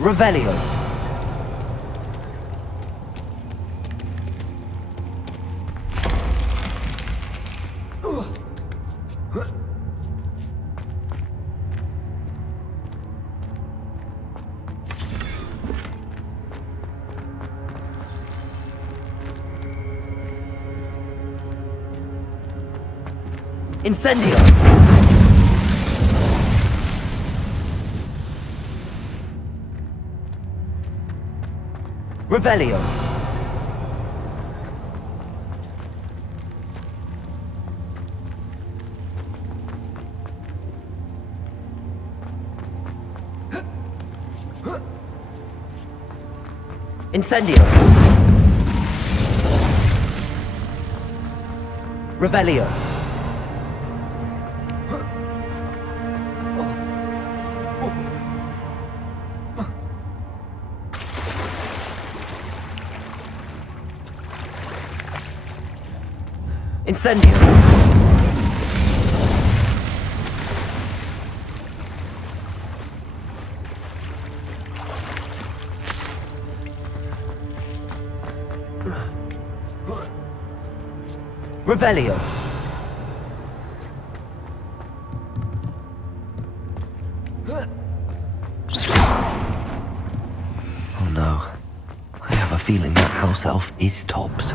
Revelio. Incendio. Revelio. Incendio. Revelio. Incendio. Revelio. Oh no. I have a feeling that house elf is Tobbs.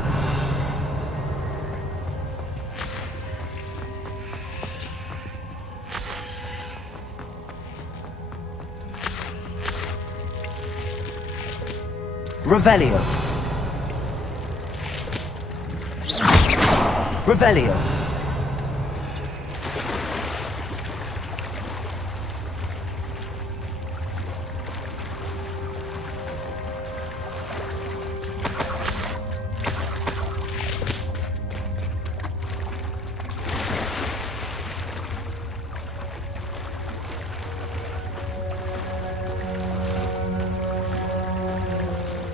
Revelio. Revelio.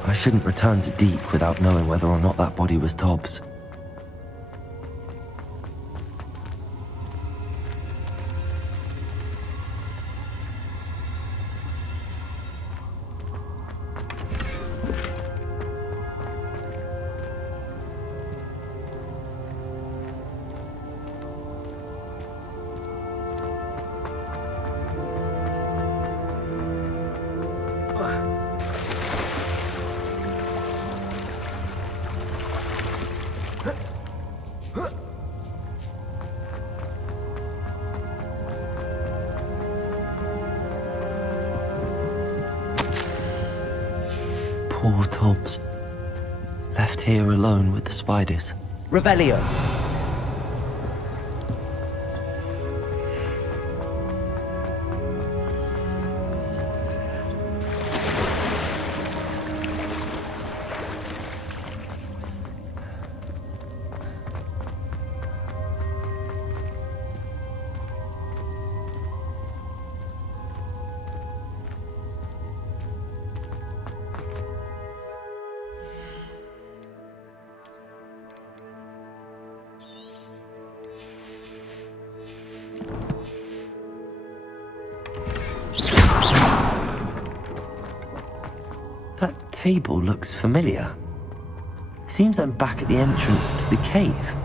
I shouldn't return to Deke without knowing whether or not that body was Tobbs. Poor Tobbs. Left here alone with the spiders. Revelio. table looks familiar. Seems I'm back at the entrance to the cave.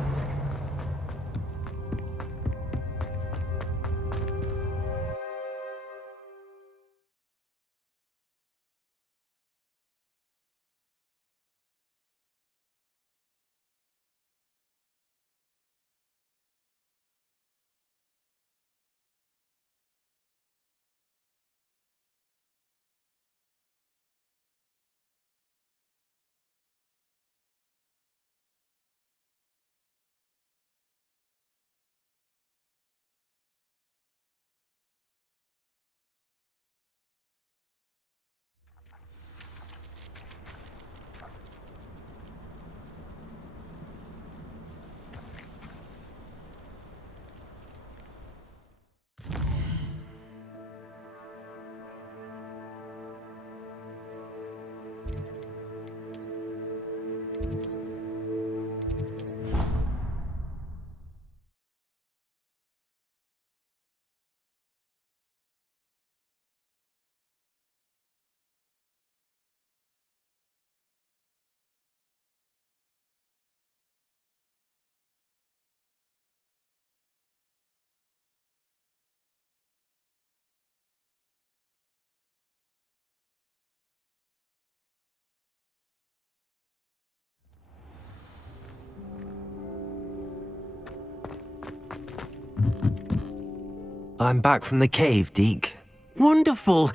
I'm back from the cave, Deke. Wonderful.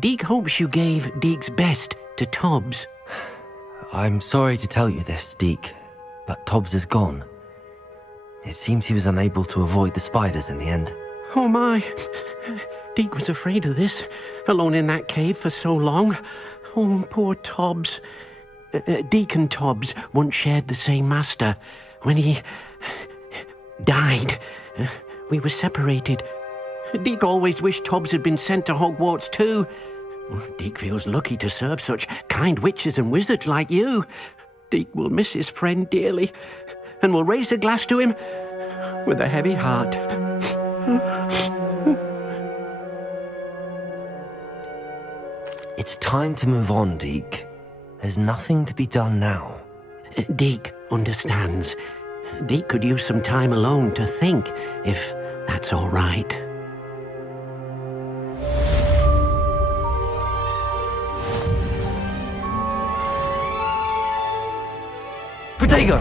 Deke hopes you gave Deke's best to Tobbs. I'm sorry to tell you this, Deke, but Tobbs is gone. It seems he was unable to avoid the spiders in the end. Oh my. Deke was afraid of this, alone in that cave for so long. Oh, poor Tobbs. Deke and Tobbs once shared the same master. When he died, we were separated. Deke always wished Tobbs had been sent to Hogwarts too. Deke feels lucky to serve such kind witches and wizards like you. Deke will miss his friend dearly, and will raise a glass to him with a heavy heart. It's time to move on, Deke. There's nothing to be done now. Deke understands. Deke could use some time alone to think, if that's all right. Protego!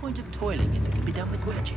Point of toiling if it can be done with magic.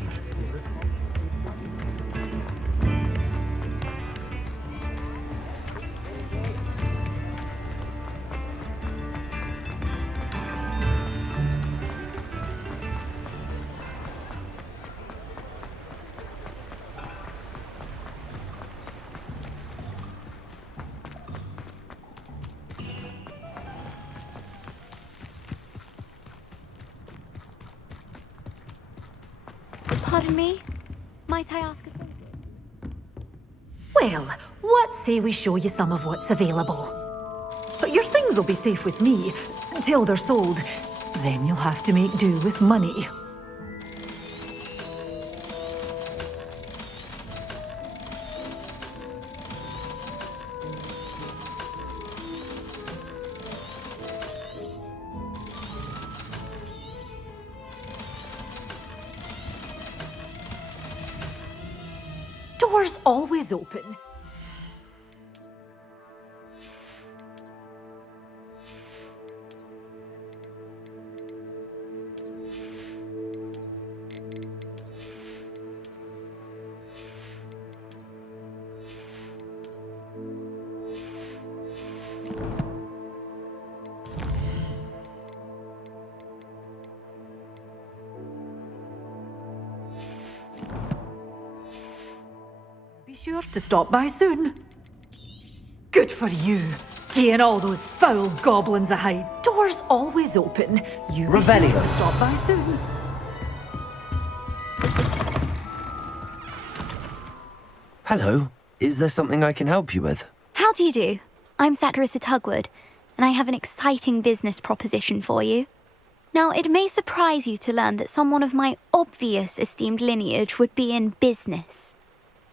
Pardon me? Might I ask a favor? Well, what say we show you some of what's available? But your things will be safe with me, till they're sold. Then you'll have to make do with money. Doors always open. Be sure to stop by soon. Good for you. Getting all those foul goblins a hide. Doors always open. You be sure Revelio. to stop by soon. Hello. Is there something I can help you with? How do you do? I'm Saccharissa Tugwood, and I have an exciting business proposition for you. Now, it may surprise you to learn that someone of my obvious esteemed lineage would be in business.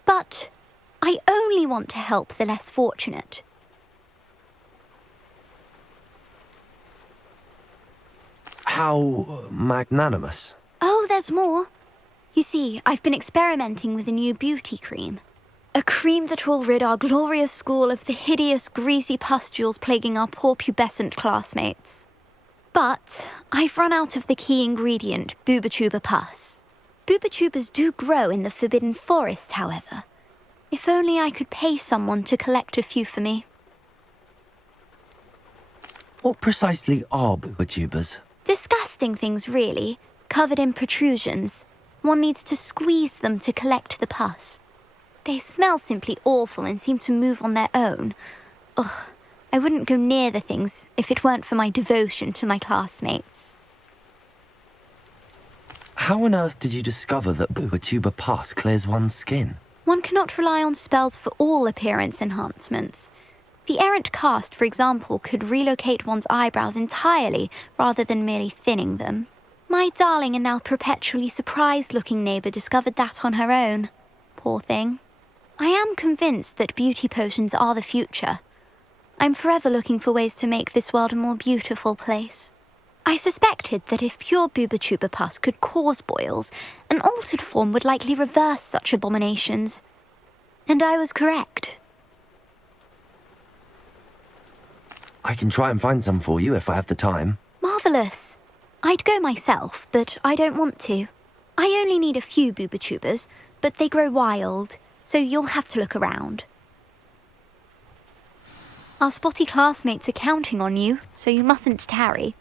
But I only want to help the less fortunate. How magnanimous. Oh, there's more. You see, I've been experimenting with a new beauty cream. A cream that will rid our glorious school of the hideous, greasy pustules plaguing our poor pubescent classmates. But I've run out of the key ingredient, boobotuber pus. Boobotubers do grow in the Forbidden Forest, however. If only I could pay someone to collect a few for me. What precisely are boobotubers? Disgusting things, really, covered in protrusions. One needs to squeeze them to collect the pus. They smell simply awful and seem to move on their own. Ugh, I wouldn't go near the things if it weren't for my devotion to my classmates. How on earth did you discover that boobotuber pus clears one's skin? One cannot rely on spells for all appearance enhancements. The errant cast, for example, could relocate one's eyebrows entirely rather than merely thinning them. My darling and now perpetually surprised-looking neighbour discovered that on her own. Poor thing. I am convinced that beauty potions are the future. I'm forever looking for ways to make this world a more beautiful place. I suspected that if pure boobotuber pus could cause boils, an altered form would likely reverse such abominations. And I was correct. I can try and find some for you if I have the time. Marvellous. I'd go myself, but I don't want to. I only need a few boobotubers, but they grow wild, so you'll have to look around. Our spotty classmates are counting on you, so you mustn't tarry.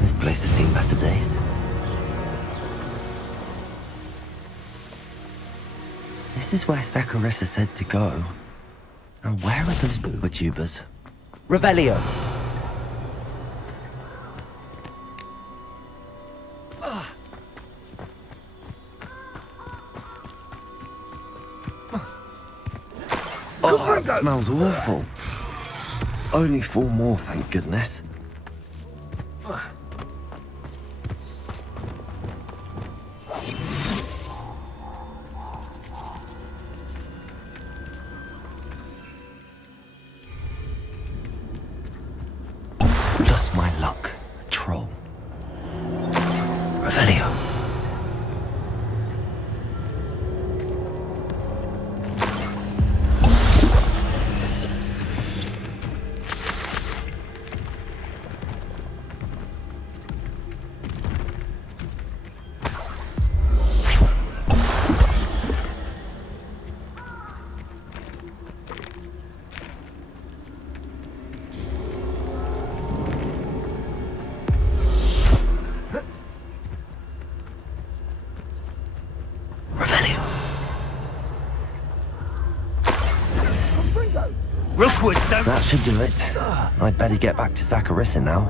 This place has seen better days. This is where Saccharissa said to go. Now where are those boobotubers? Revelio. Oh, it smells awful. Only 4 more, thank goodness. Just my luck. A troll. Revelio. That should do it. I'd better get back to Saccharissa now.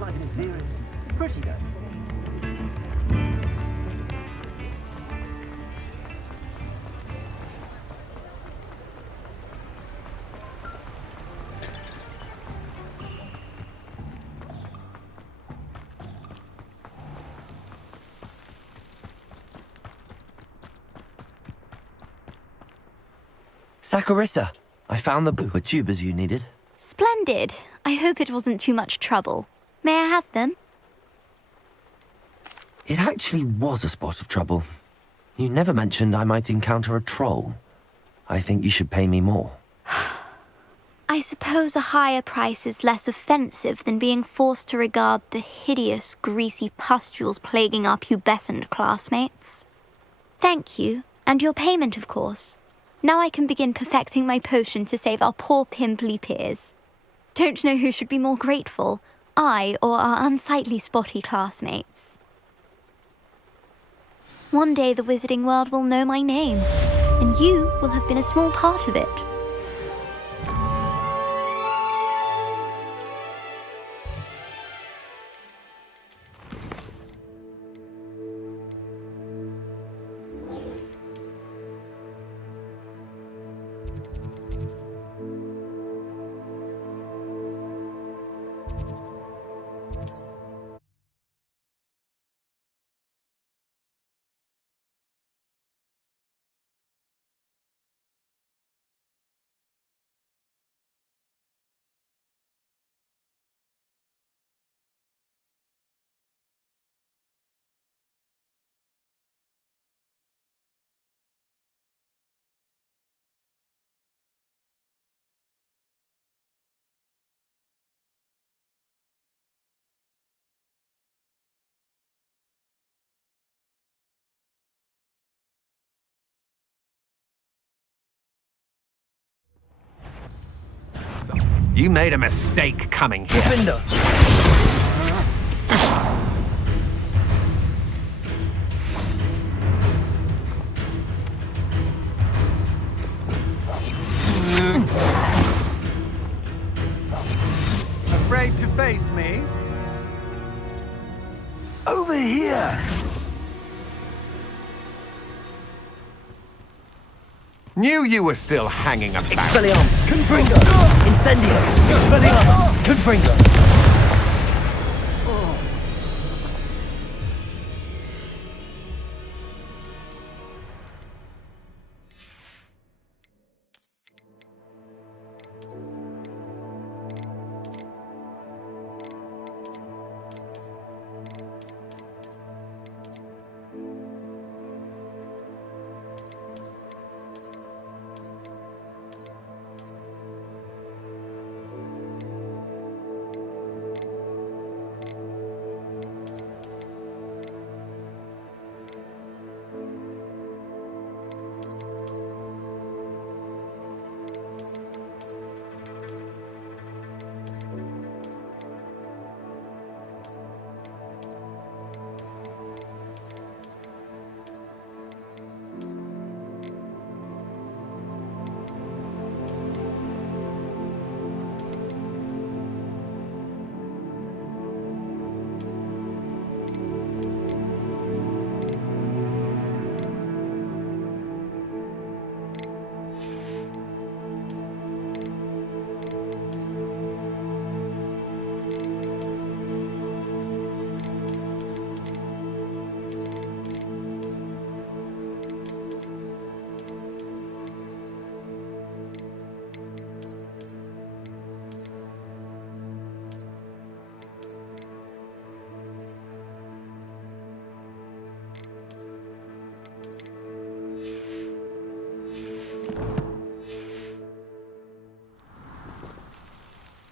like an serious. Pretty good. Saccharissa, I found the booher tubers you needed. Splendid. I hope it wasn't too much trouble. May I have them? It actually was a spot of trouble. You never mentioned I might encounter a troll. I think you should pay me more. I suppose a higher price is less offensive than being forced to regard the hideous, greasy pustules plaguing our pubescent classmates. Thank you, and your payment, of course. Now I can begin perfecting my potion to save our poor pimply peers. Don't know who should be more grateful, I or our unsightly spotty classmates. One day the wizarding world will know my name, and you will have been a small part of it. You made a mistake coming here. Window. Afraid to face me? Over here. Knew you were still hanging about. Expelliarmus. Confringo. Incendio. Expelliarmus. Confringo.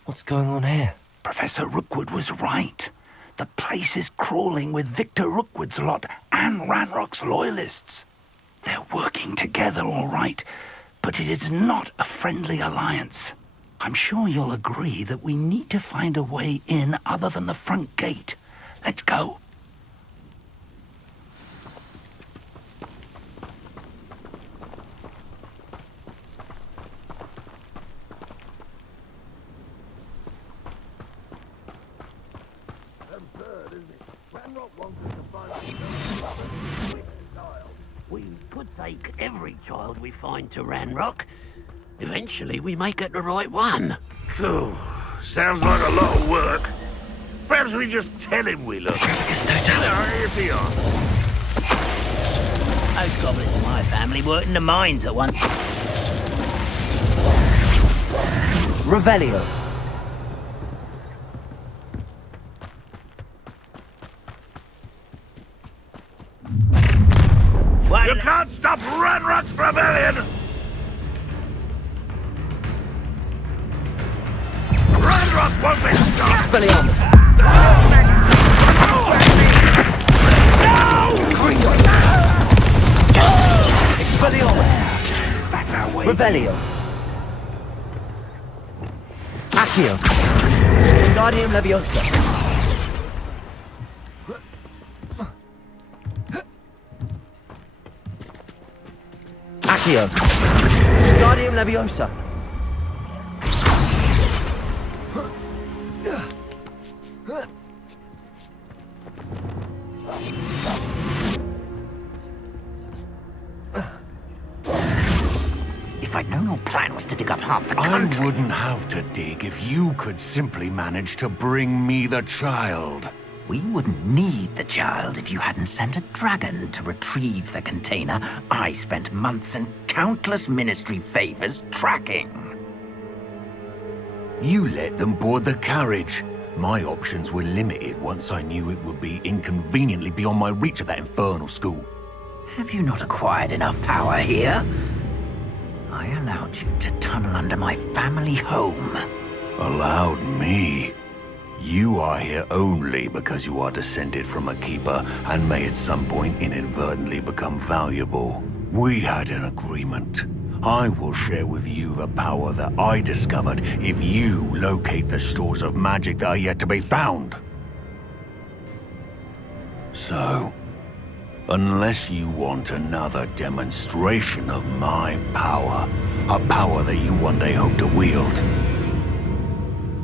What's going on here? Professor Rookwood was right. The place is crawling with Victor Rookwood's lot and Ranrock's loyalists. They're working together all right, but it is not a friendly alliance. I'm sure you'll agree that we need to find a way in other than the front gate. Let's go. We could take every child we find to Ranrock. Eventually, we may get the right one. Phew. Sounds like a lot of work. Perhaps we just tell him we love him. Here we are. Most goblins in my family worked in the mines at one. Revelio. You can't stop Ranrock's rebellion! Ranrock won't be stopped! Expelliarmus. Gringo. Expelliarmus. That's our way. Revelio. Accio. Guardium Leviosa. Accio. Guardium Leviosa. If I'd known your plan was to dig up half the I country... wouldn't have to dig if you could simply manage to bring me the child. We wouldn't need the child if you hadn't sent a dragon to retrieve the container I spent months and countless ministry favors tracking. You let them board the carriage. My options were limited once I knew it would be inconveniently beyond my reach at that infernal school. Have you not acquired enough power here? I allowed you to tunnel under my family home. Allowed me? You are here only because you are descended from a keeper and may at some point inadvertently become valuable. We had an agreement. I will share with you the power that I discovered if you locate the stores of magic that are yet to be found. So, unless you want another demonstration of my power, a power that you one day hope to wield,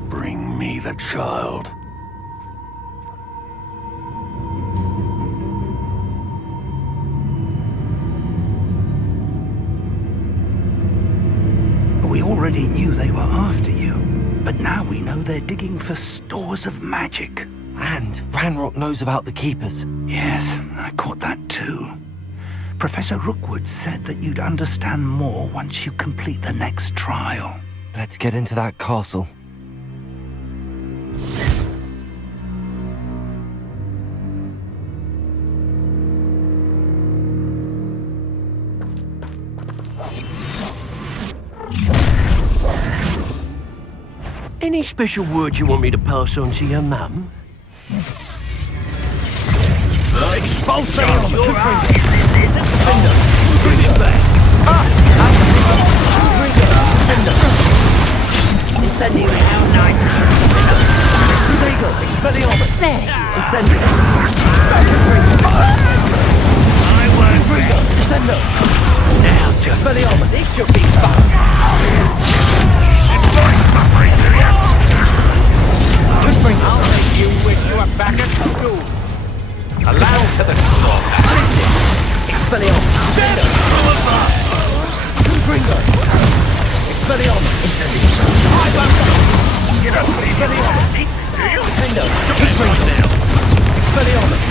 bring me the child. We already knew they were after you, but now we know they're digging for stores of magic. And Ranrock knows about the Keepers. Yes, I caught that too. Professor Rookwood said that you'd understand more once you complete the next trial. Let's get into that castle. Any special word you want me to pass on to your mum? Expulsion! Your eyes! Bring it back! Incendio. How nice! Frigo. Expelliarmus. Incendio. I won't Frigo. Descendo. now, just Expelliarmus. this should be fun! I'll make you wish you were back at school. Allow to the slaughter. Expelliarmus. Frigo. Expelliarmus. Incendio. Expelliarmus. Defendo. Frigo. Expelliarmus.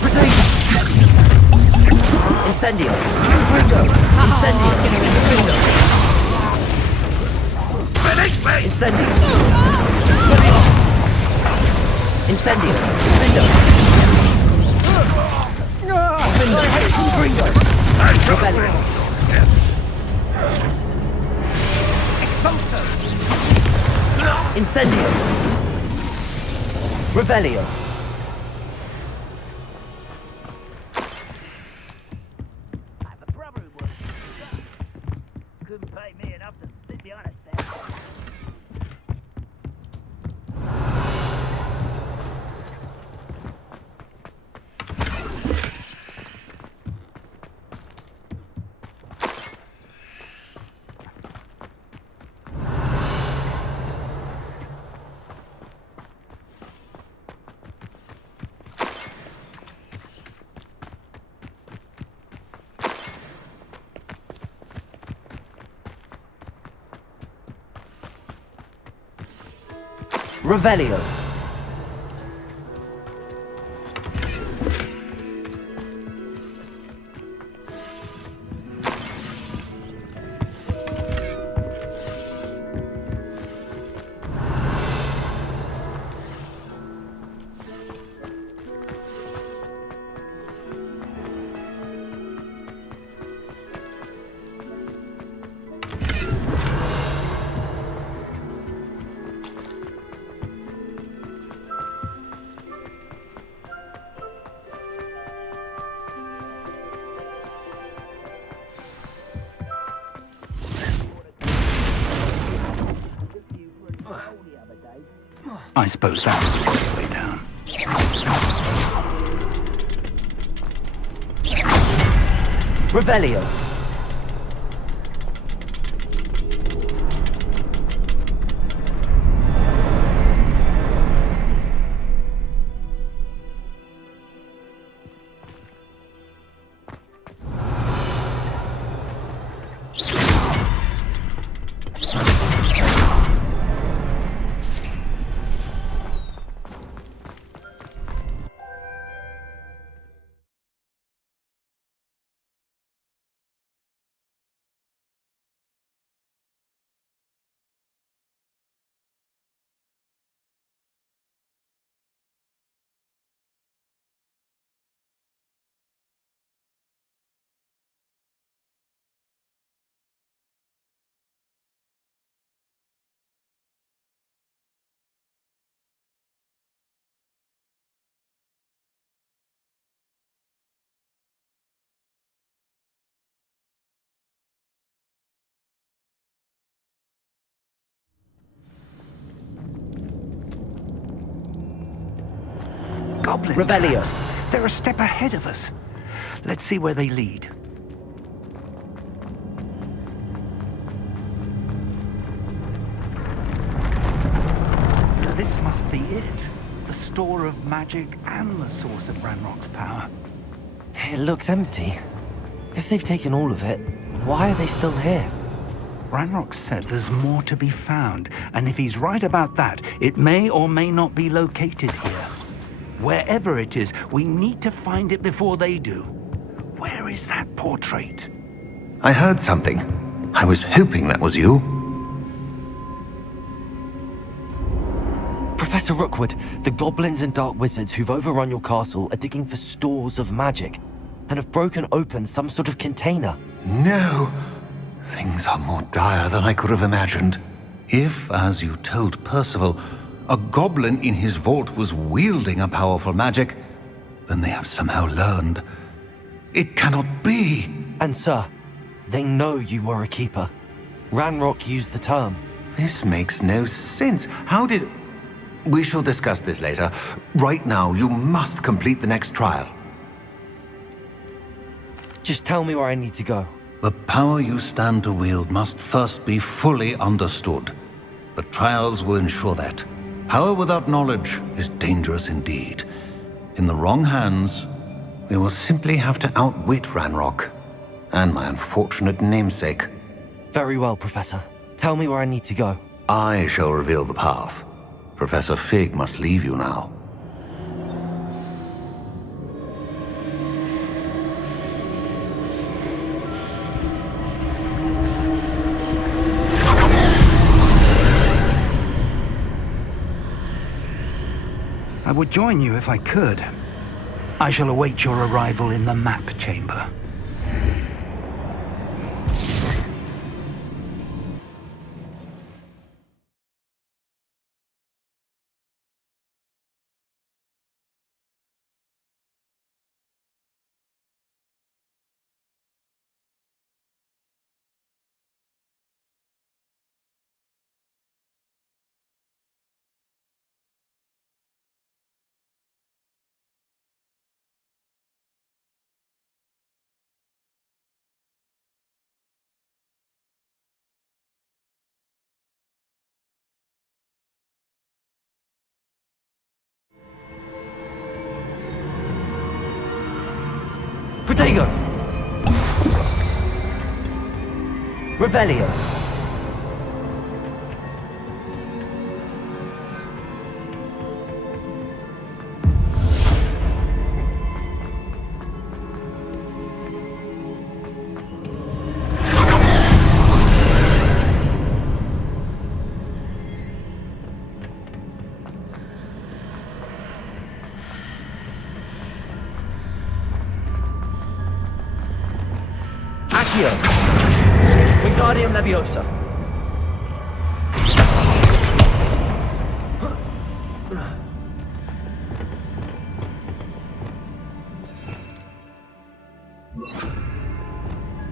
Protego. Incendio. Frigo. Incendio. Defendo. Incendio. Expelliarmus. Incendio. Defendo. Frigo. Rebellion. Expulso. Incendio. Revelio. I have a brother who works for the couldn't pay me enough to sit behind a desk. Revelio. I suppose that's the quick way down. Revelio. Goblin Revelio. tracks. They're a step ahead of us. Let's see where they lead. Now, this must be it. The store of magic and the source of Ranrock's power. It looks empty. If they've taken all of it, why are they still here? Ranrock said there's more to be found, and if he's right about that, it may or may not be located here. Wherever it is, we need to find it before they do. Where is that portrait? I heard something. I was hoping that was you. Professor Rookwood, the goblins and dark wizards who've overrun your castle are digging for stores of magic and have broken open some sort of container. No. Things are more dire than I could have imagined. If, as you told Percival, a goblin in his vault was wielding a powerful magic, then they have somehow learned. It cannot be. And sir, they know you were a keeper. Ranrock used the term. This makes no sense. How did... We shall discuss this later. Right now, you must complete the next trial. Just tell me where I need to go. The power you stand to wield must first be fully understood. The trials will ensure that. Power without knowledge is dangerous indeed. In the wrong hands, we will simply have to outwit Ranrock and my unfortunate namesake. Very well, Professor. Tell me where I need to go. I shall reveal the path. Professor Fig must leave you now. I would join you if I could. I shall await your arrival in the map chamber. Protego! Revelio. Accio. Wingardium Leviosa.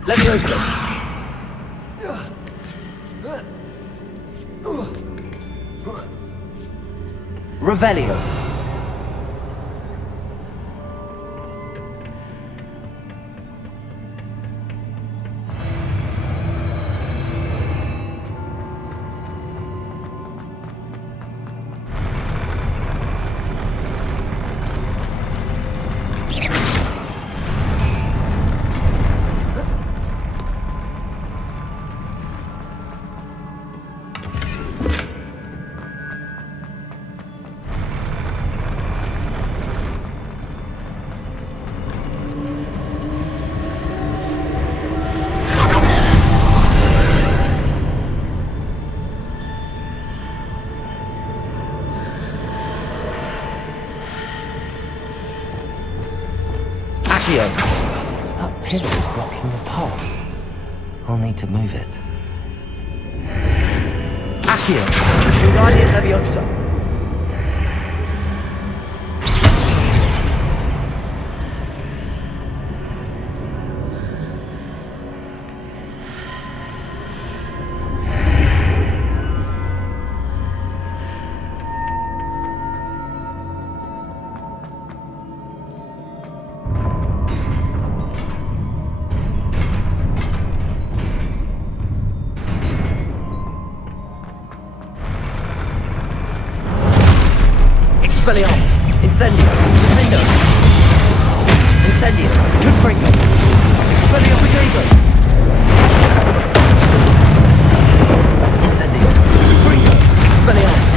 Leviosa. Revelio. Accio. That pillar is blocking the path. I'll need to move it. Accio. Wingardium Leviosa. Expelliarmus. Incendio. Defendo. Incendio. Confringo. Expelliarmus. Protego. Incendio. Confringo. Expelliarmus.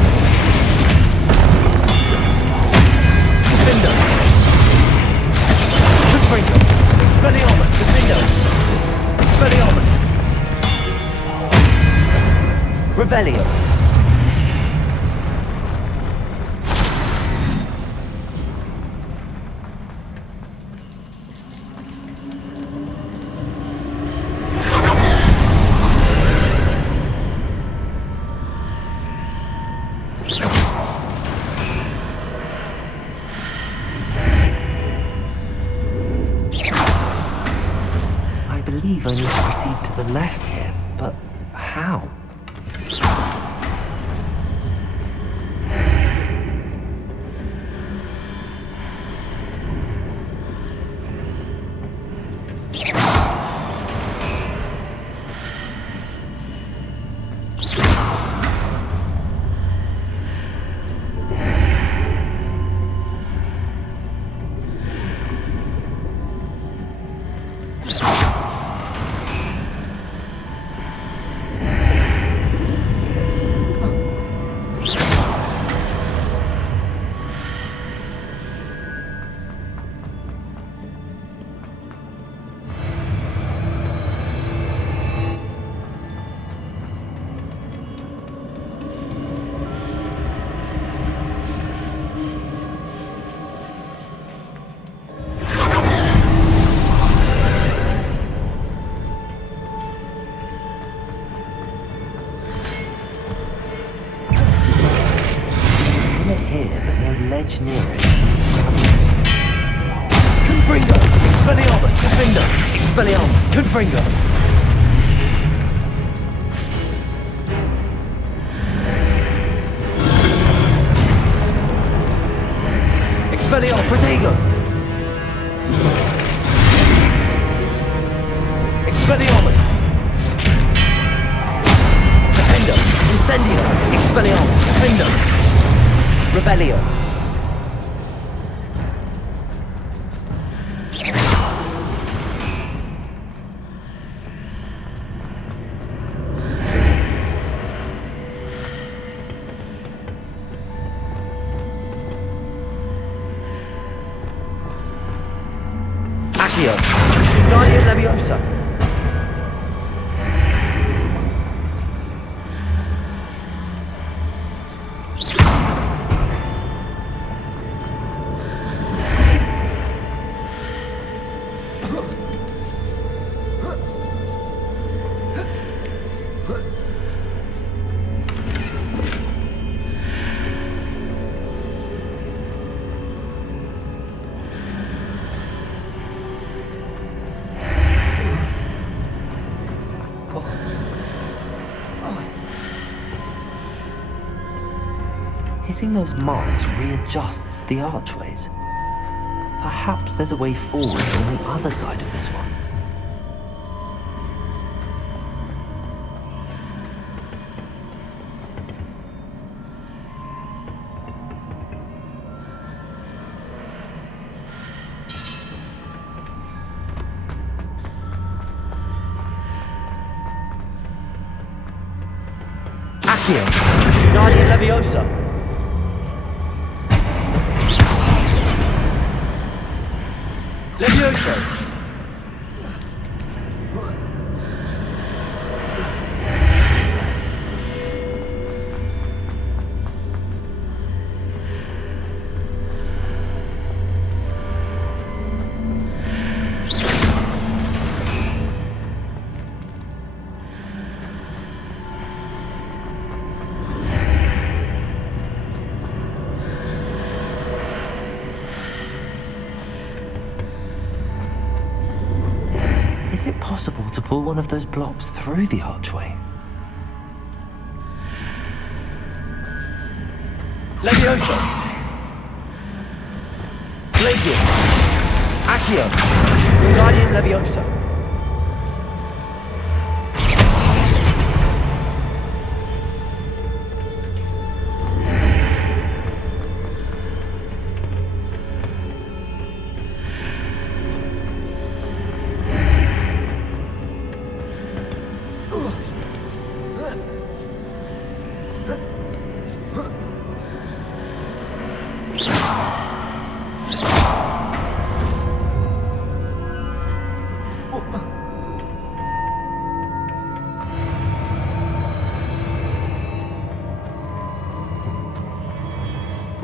Defendo. Confringo. Expelliarmus. Defendo. Expelliarmus. Revelio. I believe I need to proceed to the left here, but how? Here, but no ledge near it. Confringo. Expelliarmus. Defendo. Expelliarmus. Confringo. Expelliarmus. Protego. Expelliarmus. Defendo. Incendio. Expelliarmus. Defendo. Revelio. Accio. Wingardium Leviosa. Hitting those marks readjusts the archways. Perhaps there's a way forward on the other side of this one. Accio. Guardian Leviosa. Levioso. Is it possible to pull one of those blocks through the archway? Levioso. Glacius. Accio. Guardian Leviosa.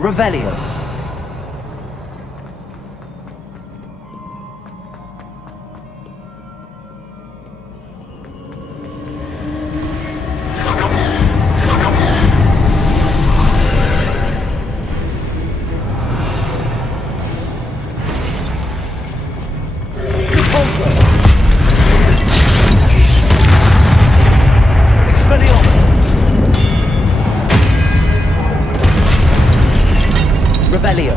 Revelio. Repulsor. Expelliarmus. Revelio.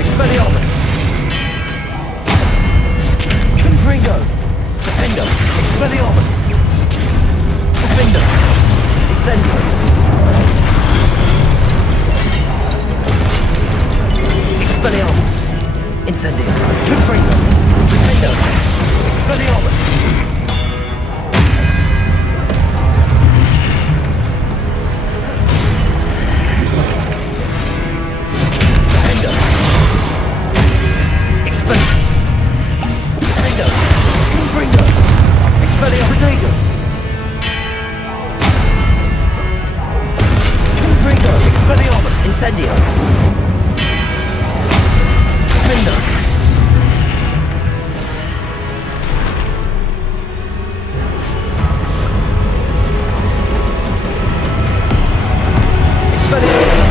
Expelliarmus. Confringo. Defendo. Expelliarmus. Defendo. Incendio. Expelliarmus. Incendio. Confringo. Defendo. Expelliarmus. Incendio. Defendo. Expelliarmus.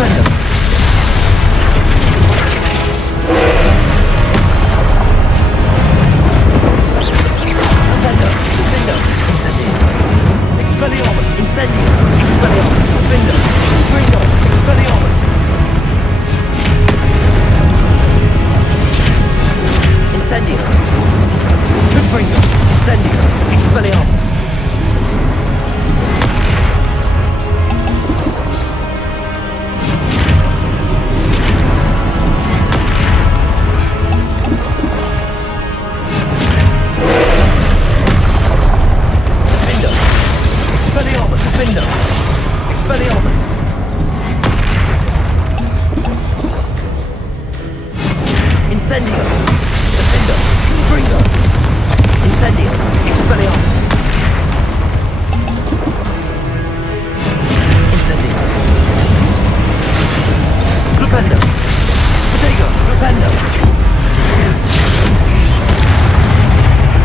Defender. Defender. Defender. Incendio. Expelliarmus. Incendio. Expelliarmus. Defender. Confringo. Expelliarmus. Incendio. Confringo. Incendio. Expelliarmus. Expelliarmus, Defender! Expelliarmus! Incendio! Defender! Confringo! Incendio! Expelliarmus! Incendio! Flipendo! Protego! Flipendo!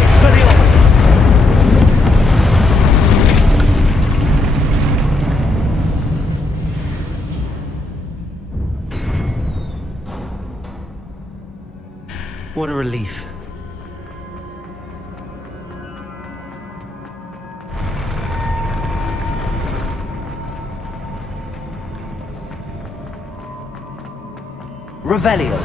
Expelliarmus! What a relief. Revelio.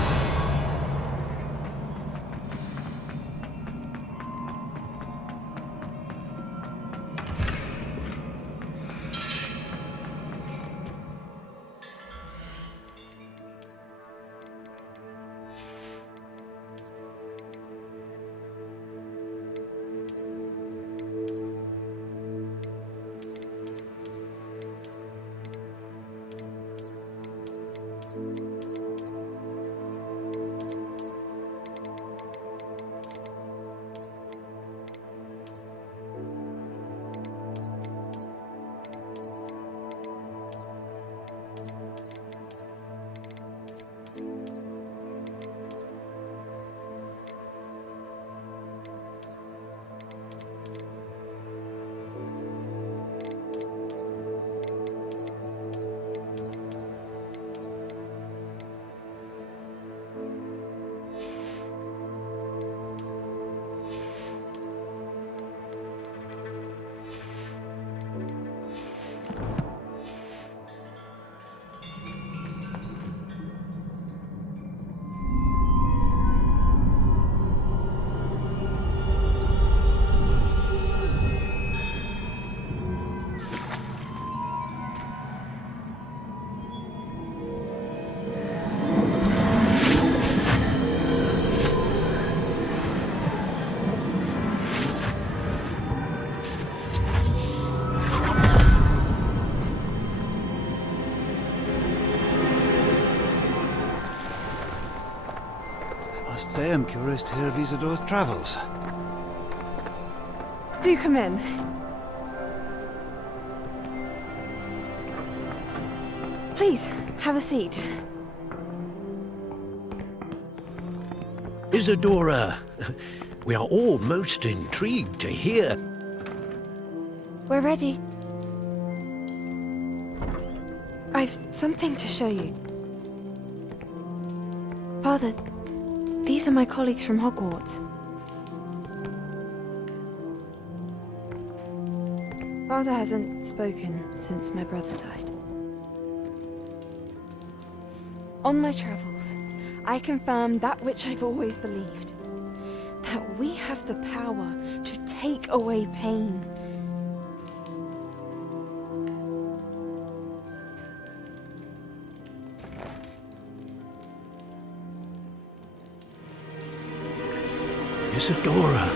I must say I'm curious to hear of Isidore's travels. Do come in. Please, have a seat. Isadora, we are all most intrigued to hear. We're ready. I've something to show you. Father, these are my colleagues from Hogwarts. Father hasn't spoken since my brother died. On my travels, I confirmed that which I've always believed. That we have the power to take away pain. Isadora.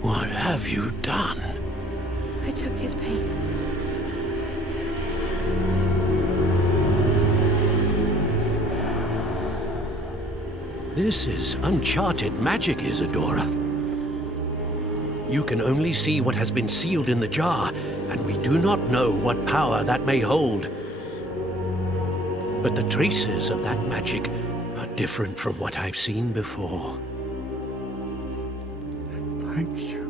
What have you done? I took his pain. This is uncharted magic, Isadora. You can only see what has been sealed in the jar, and we do not know what power that may hold. But the traces of that magic are different from what I've seen before. Thank you.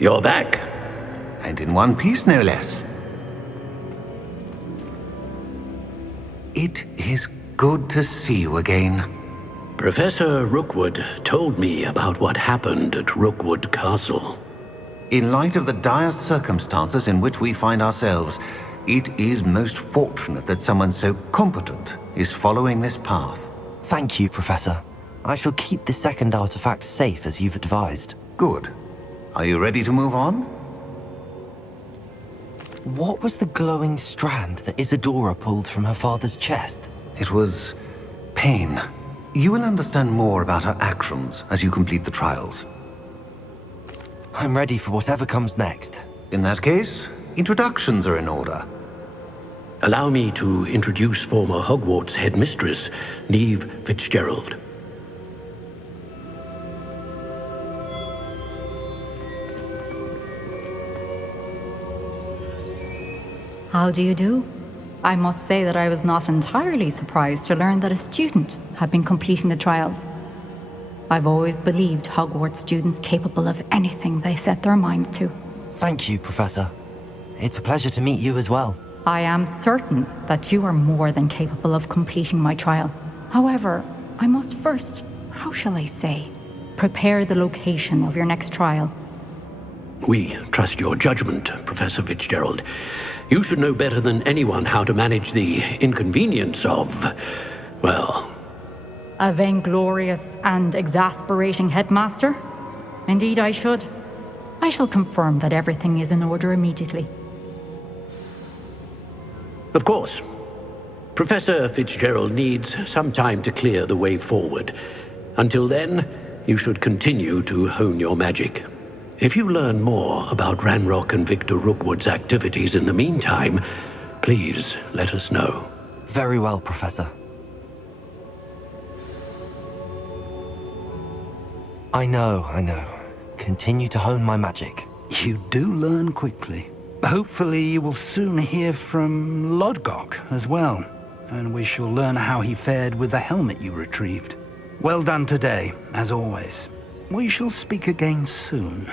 You're back. And in one piece, no less. It is good to see you again. Professor Rookwood told me about what happened at Rookwood Castle. In light of the dire circumstances in which we find ourselves, it is most fortunate that someone so competent is following this path. Thank you, Professor. I shall keep the second artifact safe as you've advised. Good. Are you ready to move on? What was the glowing strand that Isadora pulled from her father's chest? It was pain. You will understand more about her actions as you complete the trials. I'm ready for whatever comes next. In that case, introductions are in order. Allow me to introduce former Hogwarts headmistress, Neve Fitzgerald. How do you do? I must say that I was not entirely surprised to learn that a student had been completing the trials. I've always believed Hogwarts students capable of anything they set their minds to. Thank you, Professor. It's a pleasure to meet you as well. I am certain that you are more than capable of completing my trial. However, I must first, how shall I say, prepare the location of your next trial. We trust your judgment, Professor Fitzgerald. You should know better than anyone how to manage the inconvenience of, well... A vainglorious and exasperating headmaster? Indeed I should. I shall confirm that everything is in order immediately. Of course. Professor Fitzgerald needs some time to clear the way forward. Until then, you should continue to hone your magic. If you learn more about Ranrock and Victor Rookwood's activities in the meantime, please let us know. Very well, Professor. I know. Continue to hone my magic. You do learn quickly. Hopefully you will soon hear from Lodgok as well, and we shall learn how he fared with the helmet you retrieved. Well done today, as always. We shall speak again soon.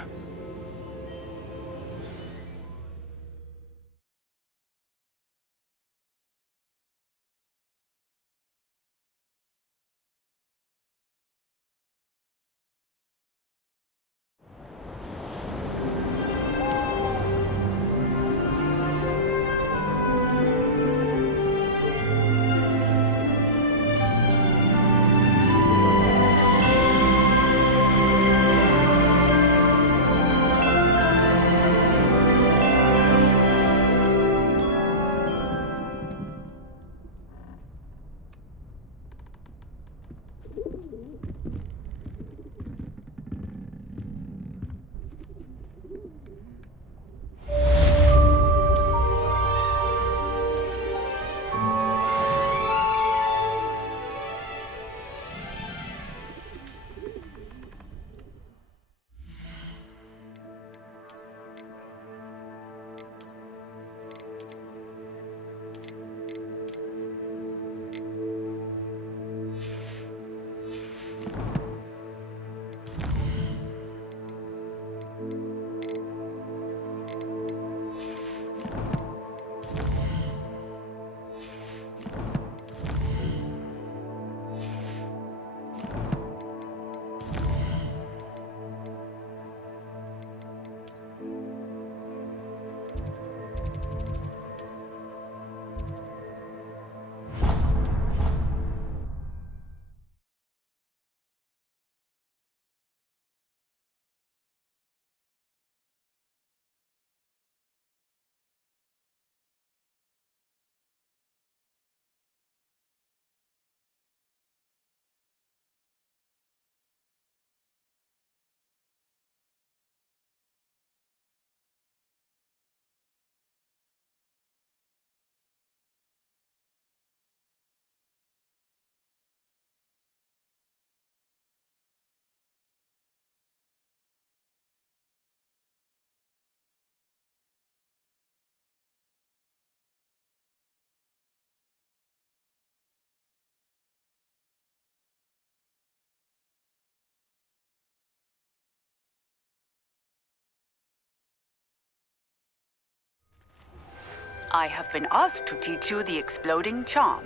I have been asked to teach you the exploding charm,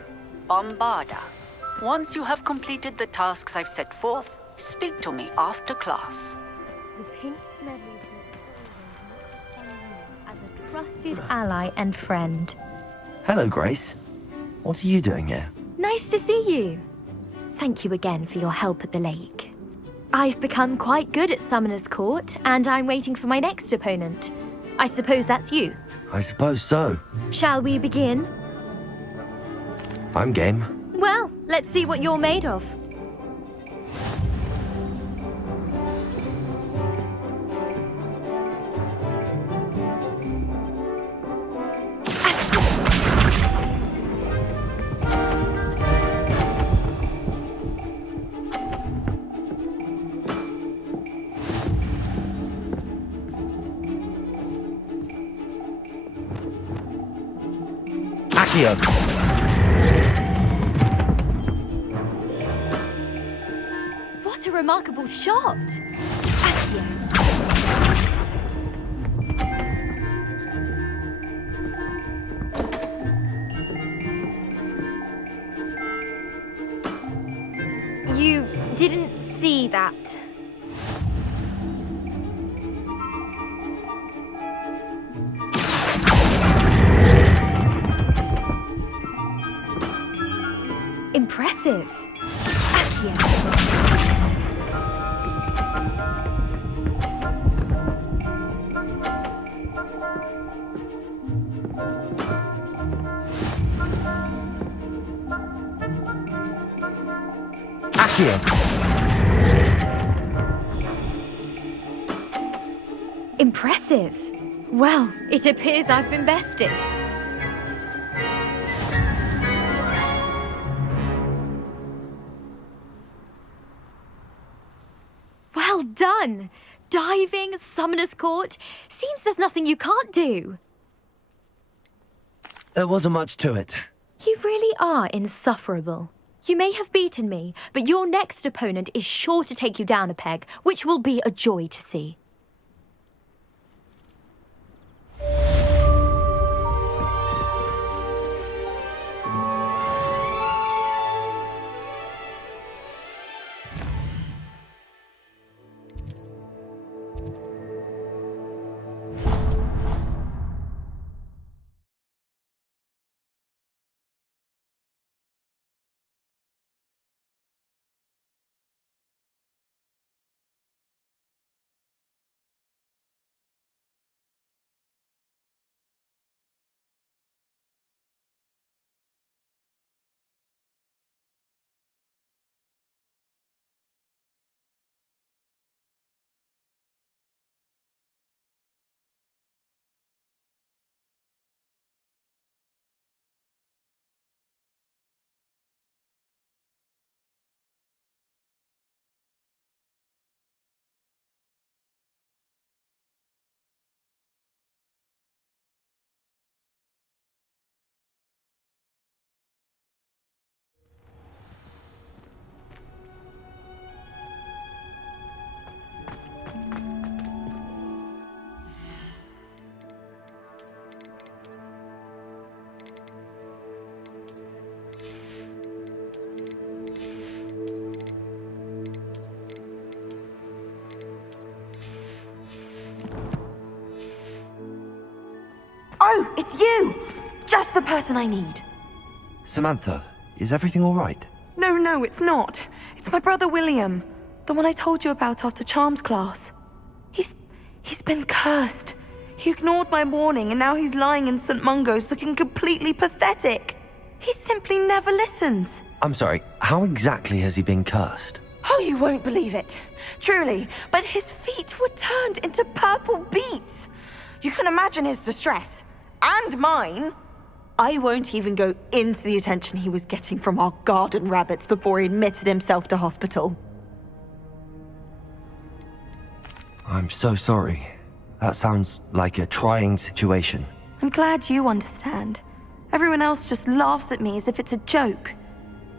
Bombarda. Once you have completed the tasks I've set forth, speak to me after class. The pink Smedley as a trusted ally and friend. Hello, Grace. What are you doing here? Nice to see you. Thank you again for your help at the lake. I've become quite good at Summoner's Court, and I'm waiting for my next opponent. I suppose that's you. I suppose so. Shall we begin? I'm game. Well, let's see what you're made of. Accio. What a remarkable shot! Accio. You didn't see that. Impressive. Accio. Accio. Impressive. Well, it appears I've been bested. Well done! Diving, Summoner's Court. Seems there's nothing you can't do. There wasn't much to it. You really are insufferable. You may have beaten me, but your next opponent is sure to take you down a peg, which will be a joy to see. Oh, it's you! Just the person I need. Samantha, is everything all right? No, it's not. It's my brother William. The one I told you about after Charms class. He's been cursed. He ignored my warning and now he's lying in St. Mungo's looking completely pathetic. He simply never listens. I'm sorry, how exactly has he been cursed? Oh, you won't believe it. Truly, but his feet were turned into purple beets. You can imagine his distress. And mine. I won't even go into the attention he was getting from our garden rabbits before he admitted himself to hospital. I'm so sorry. That sounds like a trying situation. I'm glad you understand. Everyone else just laughs at me as if it's a joke.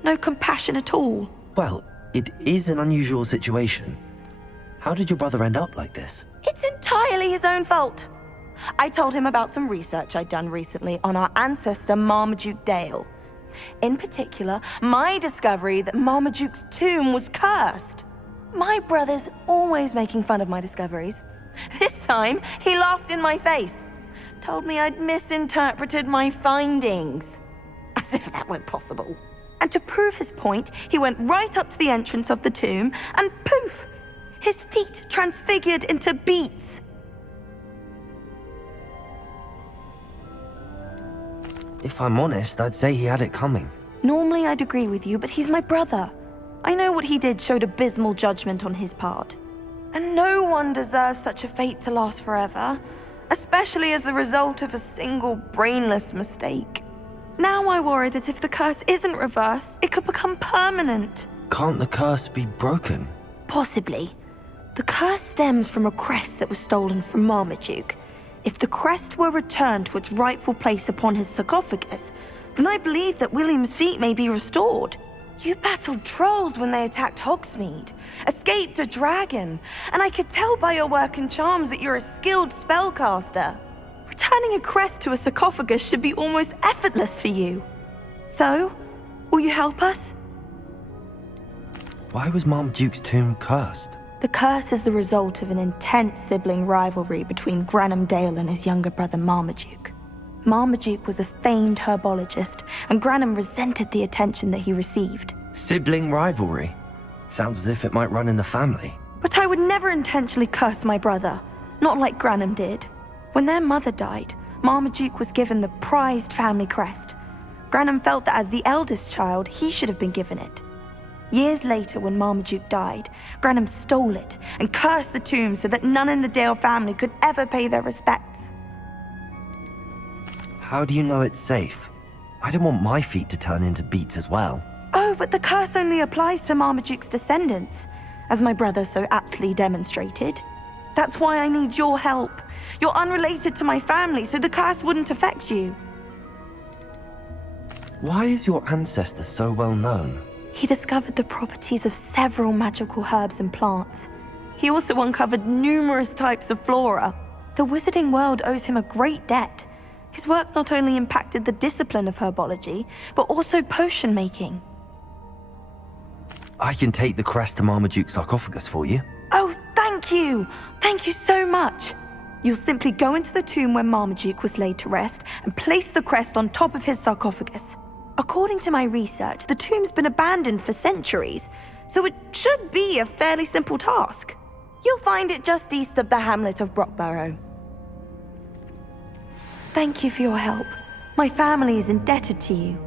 No compassion at all. Well, it is an unusual situation. How did your brother end up like this? It's entirely his own fault. I told him about some research I'd done recently on our ancestor Marmaduke Dale. In particular, my discovery that Marmaduke's tomb was cursed. My brother's always making fun of my discoveries. This time, he laughed in my face. Told me I'd misinterpreted my findings. As if that weren't possible. And to prove his point, he went right up to the entrance of the tomb and poof! His feet transfigured into beets. If I'm honest, I'd say he had it coming. Normally I'd agree with you, but he's my brother. I know what he did showed abysmal judgment on his part. And no one deserves such a fate to last forever, especially as the result of a single brainless mistake. Now I worry that if the curse isn't reversed, it could become permanent. Can't the curse be broken? Possibly. The curse stems from a crest that was stolen from Marmaduke. If the crest were returned to its rightful place upon his sarcophagus, then I believe that William's feet may be restored. You battled trolls when they attacked Hogsmeade, escaped a dragon, and I could tell by your work and charms that you're a skilled spellcaster. Returning a crest to a sarcophagus should be almost effortless for you. So, will you help us? Why was Marmaduke's tomb cursed? The curse is the result of an intense sibling rivalry between Granham Dale and his younger brother Marmaduke. Marmaduke was a famed herbologist, and Granham resented the attention that he received. Sibling rivalry? Sounds as if it might run in the family. But I would never intentionally curse my brother, not like Granham did. When their mother died, Marmaduke was given the prized family crest. Granham felt that as the eldest child, he should have been given it. Years later, when Marmaduke died, Granham stole it and cursed the tomb so that none in the Dale family could ever pay their respects. How do you know it's safe? I don't want my feet to turn into beets as well. Oh, but the curse only applies to Marmaduke's descendants, as my brother so aptly demonstrated. That's why I need your help. You're unrelated to my family, so the curse wouldn't affect you. Why is your ancestor so well known? He discovered the properties of several magical herbs and plants. He also uncovered numerous types of flora. The wizarding world owes him a great debt. His work not only impacted the discipline of herbology, but also potion making. I can take the crest to Marmaduke's sarcophagus for you. Oh, thank you! Thank you so much! You'll simply go into the tomb where Marmaduke was laid to rest and place the crest on top of his sarcophagus. According to my research, the tomb's been abandoned for centuries, so it should be a fairly simple task. You'll find it just east of the hamlet of Brockborough. Thank you for your help. My family is indebted to you.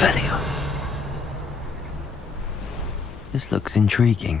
Revelio. This looks intriguing.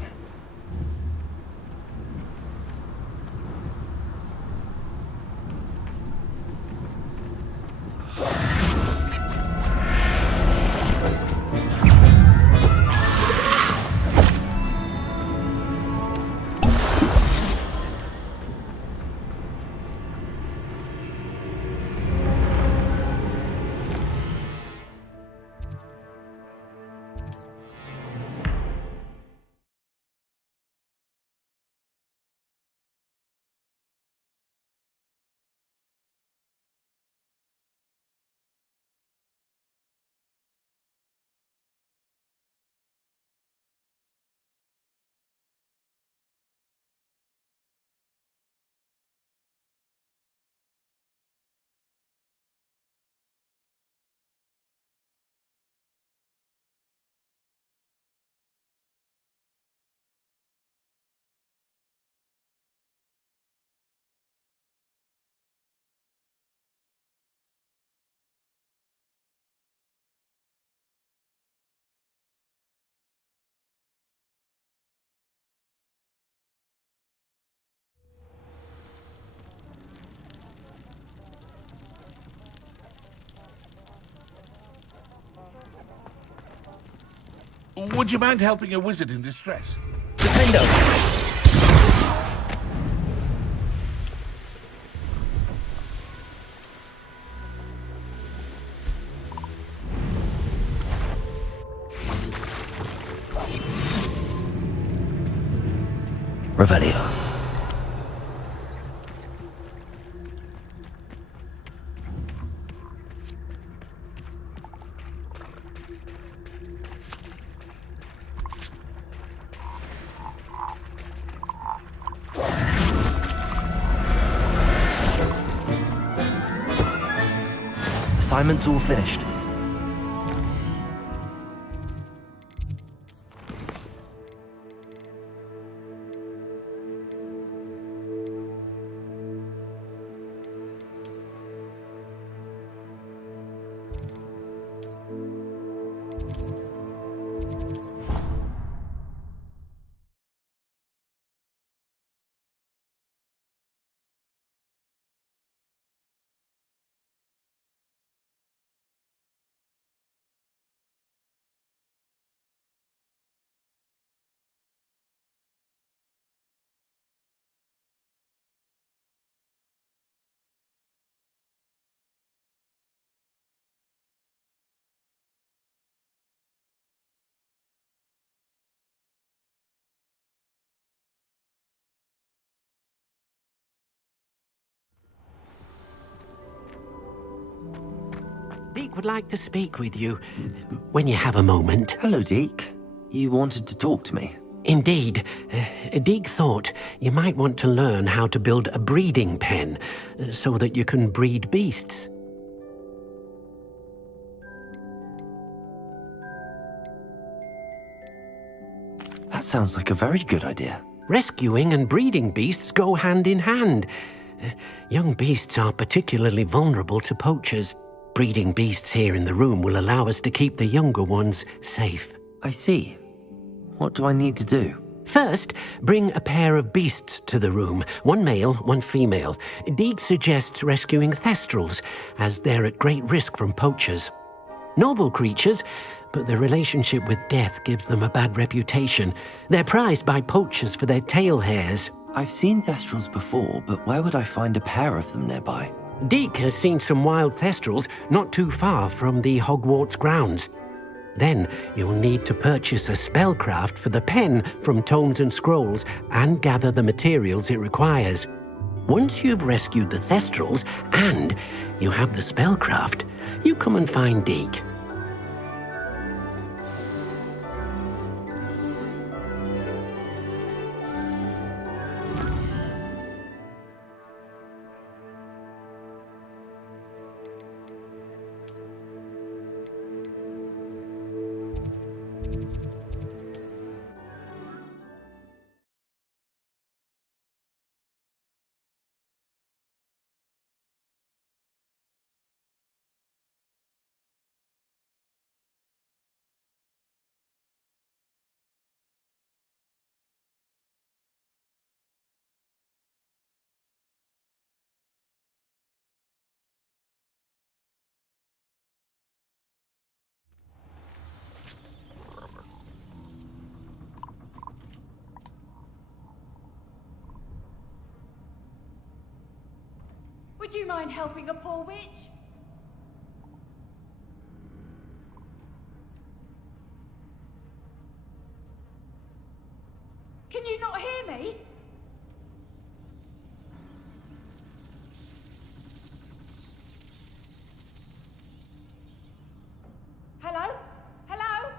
Would you mind helping a wizard in distress? Defendo. Revelio. Assignment's all finished. Deke would like to speak with you when you have a moment. Hello, Deke. You wanted to talk to me? Indeed. Deke thought you might want to learn how to build a breeding pen so that you can breed beasts. That sounds like a very good idea. Rescuing and breeding beasts go hand in hand. Young beasts are particularly vulnerable to poachers. Breeding beasts here in the room will allow us to keep the younger ones safe. I see. What do I need to do? First, bring a pair of beasts to the room. One male, one female. Deke suggests rescuing thestrals, as they're at great risk from poachers. Noble creatures, but their relationship with death gives them a bad reputation. They're prized by poachers for their tail hairs. I've seen thestrals before, but where would I find a pair of them nearby? Deke has seen some wild thestrals not too far from the Hogwarts grounds. Then you'll need to purchase a spellcraft for the pen from Tomes and Scrolls and gather the materials it requires. Once you've rescued the thestrals and you have the spellcraft, you come and find Deke. Would you mind helping a poor witch? Can you not hear me? Hello? Hello?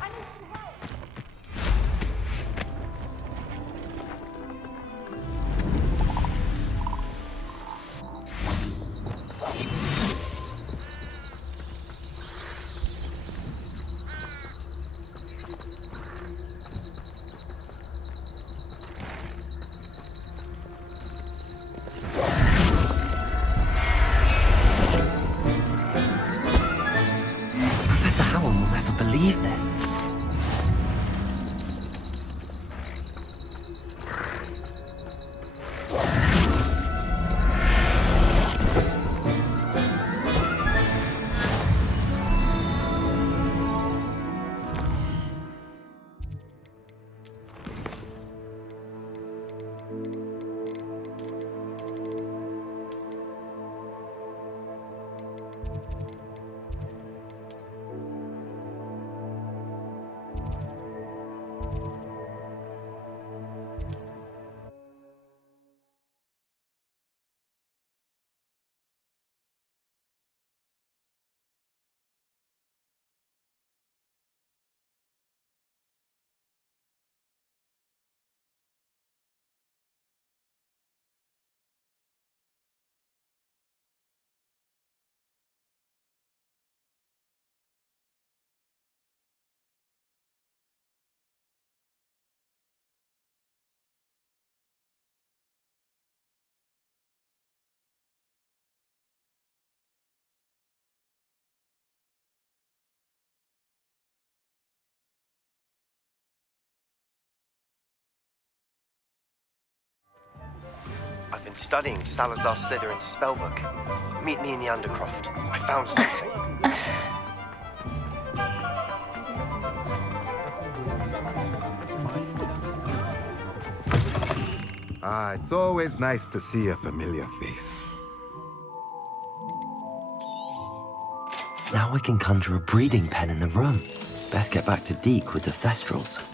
I need some help. Professor Howell will never believe this. I've been studying Salazar Slytherin's spellbook. Meet me in the Undercroft. I found something. Ah, it's always nice to see a familiar face. Now I can conjure a breeding pen in the room. Best get back to Deke with the Thestrals.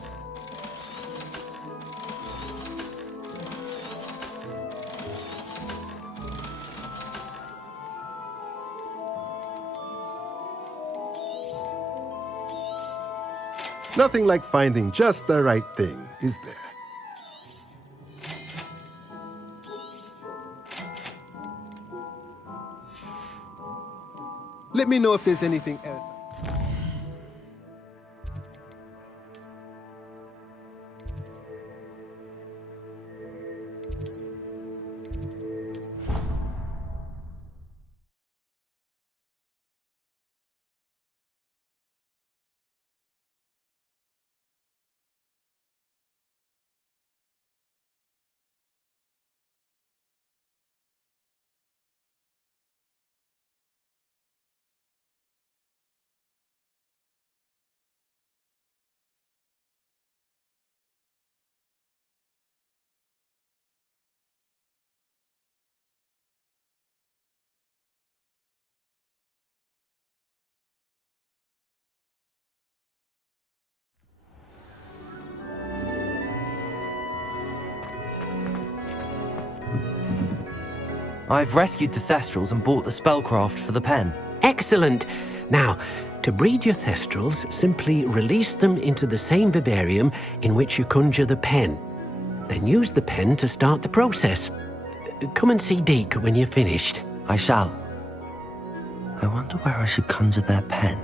Nothing like finding just the right thing, is there? Let me know if there's anything else. I've rescued the Thestrals and bought the spellcraft for the pen. Excellent! Now, to breed your Thestrals, simply release them into the same vivarium in which you conjure the pen. Then use the pen to start the process. Come and see Deke when you're finished. I shall. I wonder where I should conjure their pen.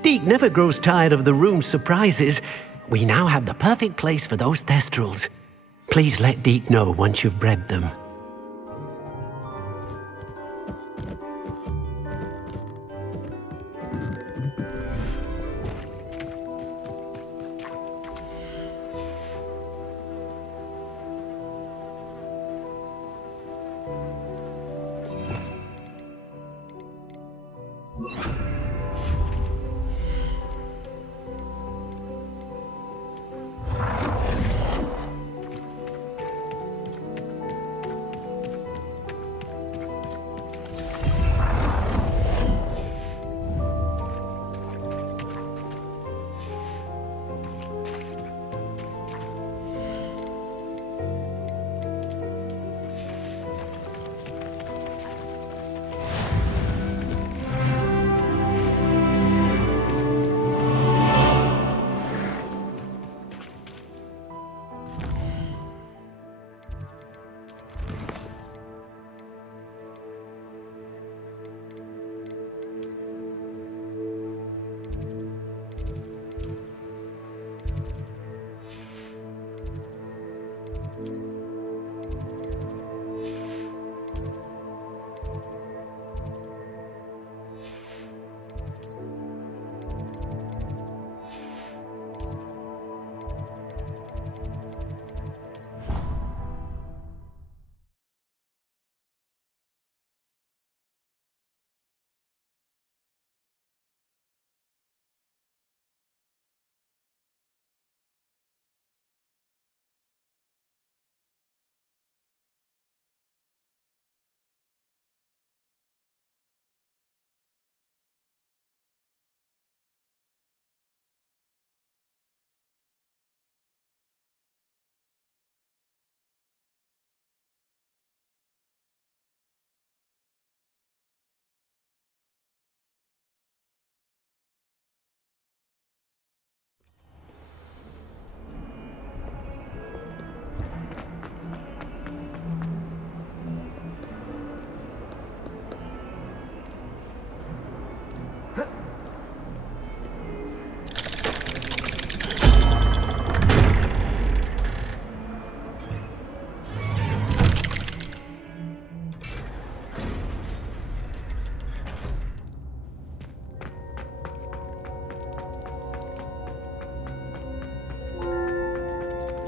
Deke never grows tired of the room's surprises. We now have the perfect place for those Thestrals. Please let Deke know once you've bred them.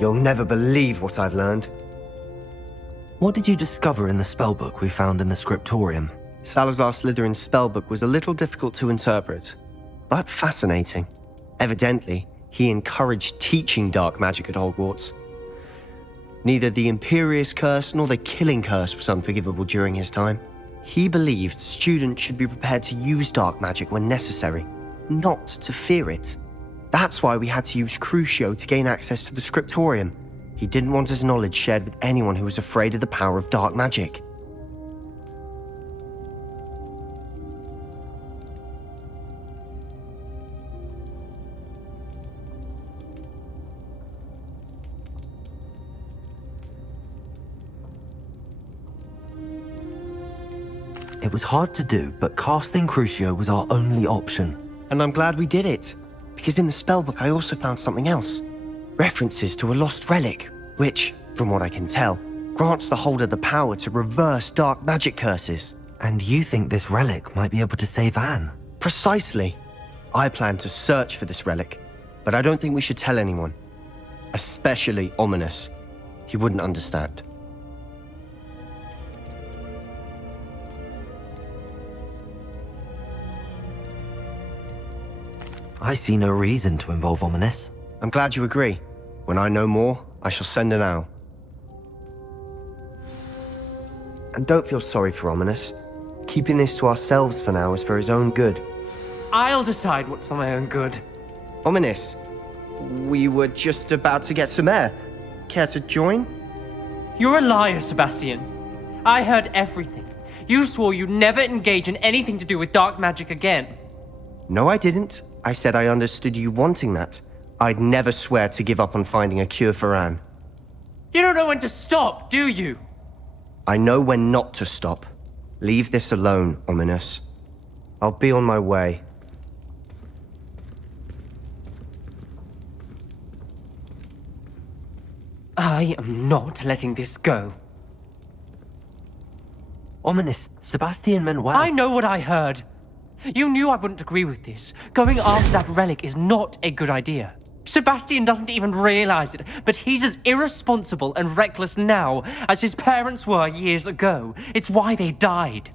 You'll never believe what I've learned. What did you discover in the spellbook we found in the scriptorium? Salazar Slytherin's spellbook was a little difficult to interpret, but fascinating. Evidently, he encouraged teaching dark magic at Hogwarts. Neither the Imperious Curse nor the Killing Curse was unforgivable during his time. He believed students should be prepared to use dark magic when necessary, not to fear it. That's why we had to use Crucio to gain access to the scriptorium. He didn't want his knowledge shared with anyone who was afraid of the power of dark magic. It was hard to do, but casting Crucio was our only option. And I'm glad we did it, because in the spellbook I also found something else. References to a lost relic, which, from what I can tell, grants the holder the power to reverse dark magic curses. And you think this relic might be able to save Anne? Precisely. I plan to search for this relic, but I don't think we should tell anyone. Especially Ominous. He wouldn't understand. I see no reason to involve Ominous. I'm glad you agree. When I know more, I shall send an owl. And don't feel sorry for Ominous. Keeping this to ourselves for now is for his own good. I'll decide what's for my own good. Ominous, we were just about to get some air. Care to join? You're a liar, Sebastian. I heard everything. You swore you'd never engage in anything to do with dark magic again. No, I didn't. I said I understood you wanting that. I'd never swear to give up on finding a cure for Anne. You don't know when to stop, do you? I know when not to stop. Leave this alone, Ominous. I'll be on my way. I am not letting this go. Ominous. Sebastian meant well. I know what I heard. You knew I wouldn't agree with this. Going after that relic is not a good idea. Sebastian doesn't even realize it, but he's as irresponsible and reckless now as his parents were years ago. It's why they died.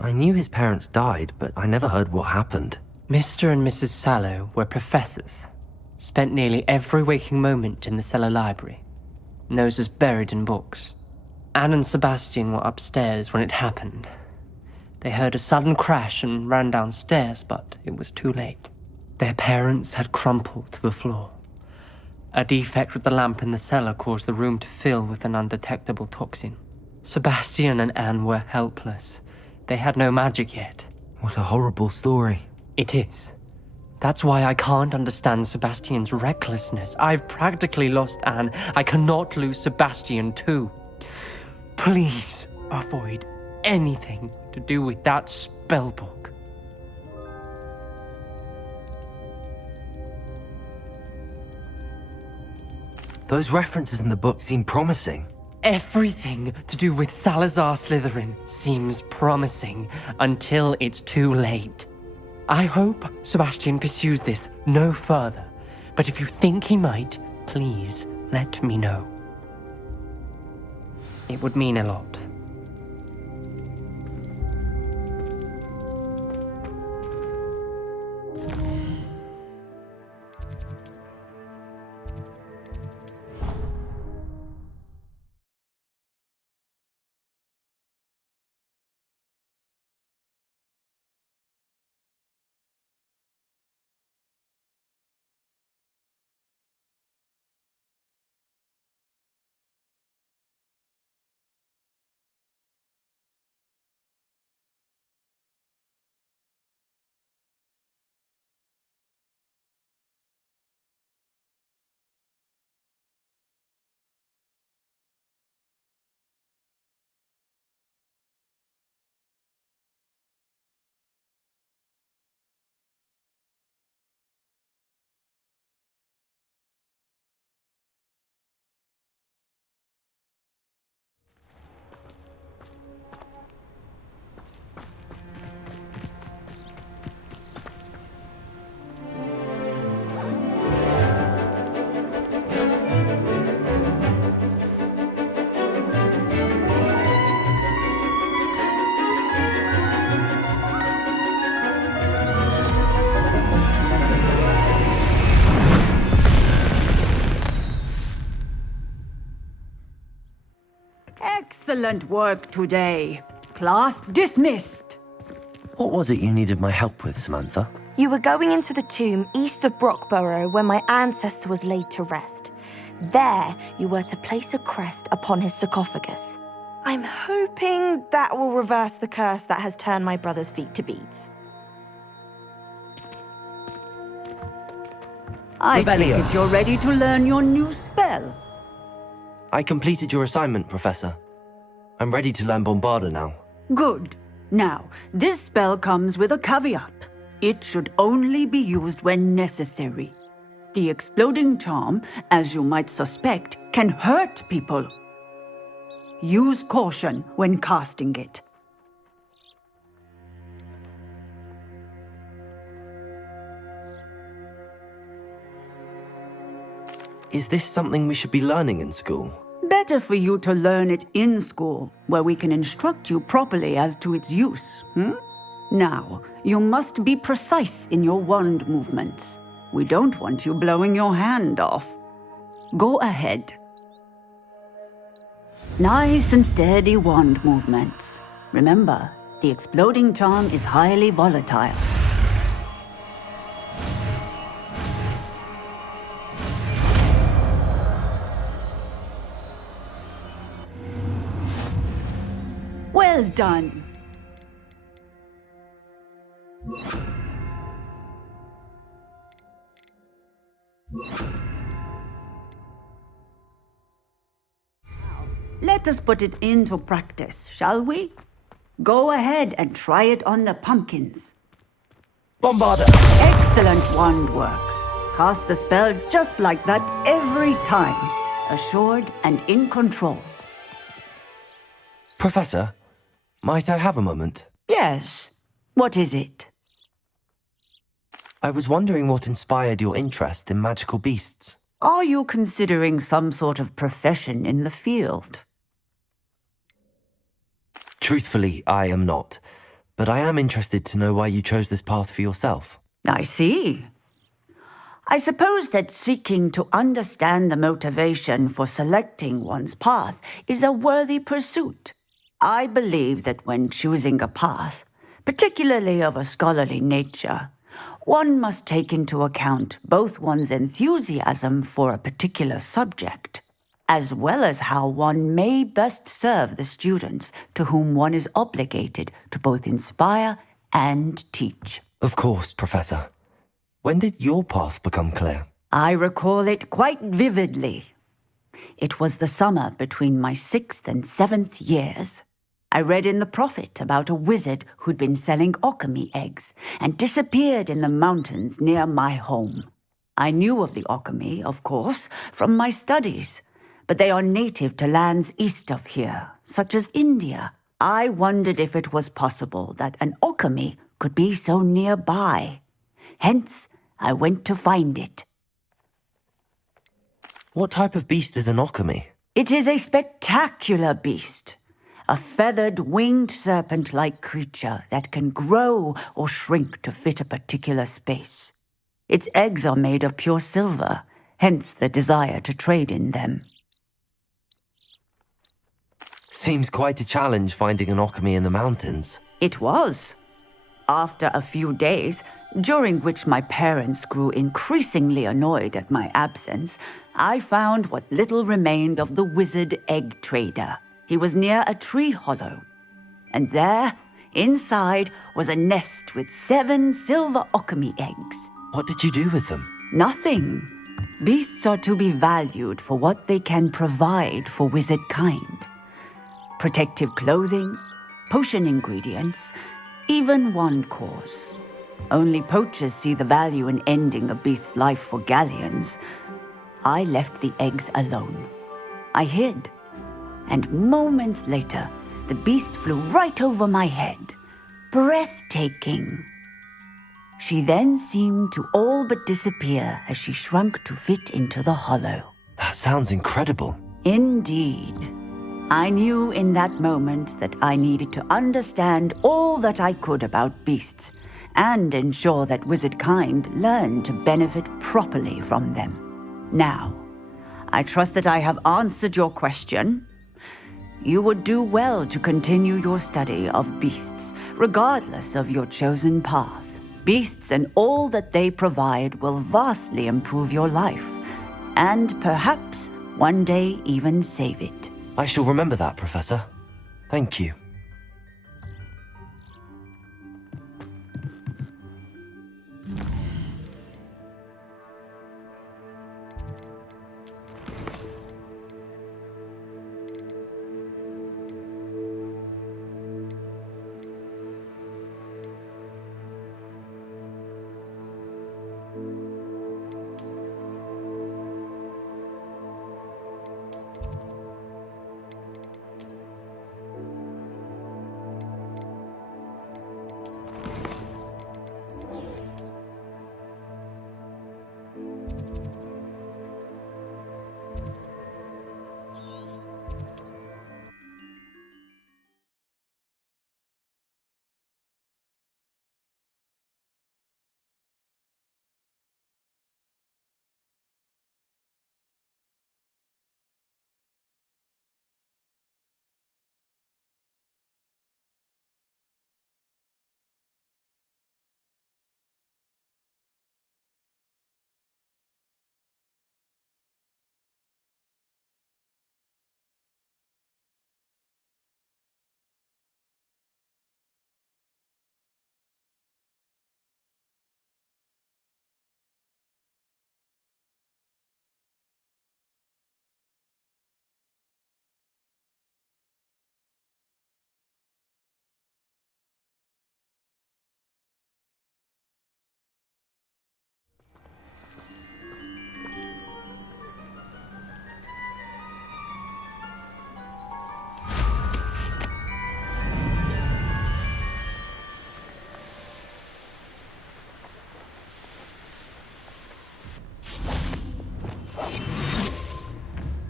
I knew his parents died, but I never heard what happened. Mr. and Mrs. Sallow were professors. Spent nearly every waking moment in the cellar library. Noses buried in books. Anne and Sebastian were upstairs when it happened. They heard a sudden crash and ran downstairs, but it was too late. Their parents had crumpled to the floor. A defect with the lamp in the cellar caused the room to fill with an undetectable toxin. Sebastian and Anne were helpless. They had no magic yet. What a horrible story. It is. That's why I can't understand Sebastian's recklessness. I've practically lost Anne. I cannot lose Sebastian too. Please avoid anything to do with that spellbook. Those references in the book seem promising. Everything to do with Salazar Slytherin seems promising until it's too late. I hope Sebastian pursues this no further, but if you think he might, please let me know. It would mean a lot. Excellent work today. Class dismissed. What was it you needed my help with, Samantha? You were going into the tomb east of Brockborough where my ancestor was laid to rest. There, you were to place a crest upon his sarcophagus. I'm hoping that will reverse the curse that has turned my brother's feet to beads. I take Revelio. it you're ready to learn your new spell. I completed your assignment, Professor. I'm ready to learn Bombarda now. Good. Now, this spell comes with a caveat. It should only be used when necessary. The exploding charm, as you might suspect, can hurt people. Use caution when casting it. Is this something we should be learning in school? Better for you to learn it in school, where we can instruct you properly as to its use. Now, you must be precise in your wand movements. We don't want you blowing your hand off. Go ahead. Nice and steady wand movements. Remember, the exploding charm is highly volatile. Well done. Let us put it into practice, shall we? Go ahead and try it on the pumpkins. Bombarda! Excellent wand work. cast the spell just like that every time, assured and in control. Professor, might I have a moment? Yes. What is it? I was wondering what inspired your interest in magical beasts. Are you considering some sort of profession in the field? Truthfully, I am not. But I am interested to know why you chose this path for yourself. I see. I suppose that seeking to understand the motivation for selecting one's path is a worthy pursuit. I believe that when choosing a path, particularly of a scholarly nature, one must take into account both one's enthusiasm for a particular subject, as well as how one may best serve the students to whom one is obligated to both inspire and teach. Of course, Professor. When did your path become clear? I recall it quite vividly. It was the summer between my 6th and 7th years. I read in the Prophet about a wizard who'd been selling okami eggs and disappeared in the mountains near my home. I knew of the okami, of course, from my studies, but they are native to lands east of here, such as India. I wondered if it was possible that an okami could be so nearby. Hence, I went to find it. What type of beast is an okami? It is a spectacular beast. A feathered, winged serpent-like creature that can grow or shrink to fit a particular space. Its eggs are made of pure silver, hence the desire to trade in them. Seems quite a challenge finding an okami in the mountains. It was. After a few days, during which my parents grew increasingly annoyed at my absence, I found what little remained of the wizard egg trader. He was near a tree hollow, and there, inside, was a nest with 7 silver okami eggs. What did you do with them? Nothing. Beasts are to be valued for what they can provide for wizard kind. Protective clothing, potion ingredients, even wand cores. Only poachers see the value in ending a beast's life for galleons. I left the eggs alone. I hid. And moments later, the beast flew right over my head. Breathtaking. She then seemed to all but disappear as she shrunk to fit into the hollow. That sounds incredible. Indeed. I knew in that moment that I needed to understand all that I could about beasts and ensure that wizard kind learned to benefit properly from them. Now, I trust that I have answered your question. You would do well to continue your study of beasts, regardless of your chosen path. Beasts and all that they provide will vastly improve your life, and perhaps one day even save it. I shall remember that, Professor. Thank you.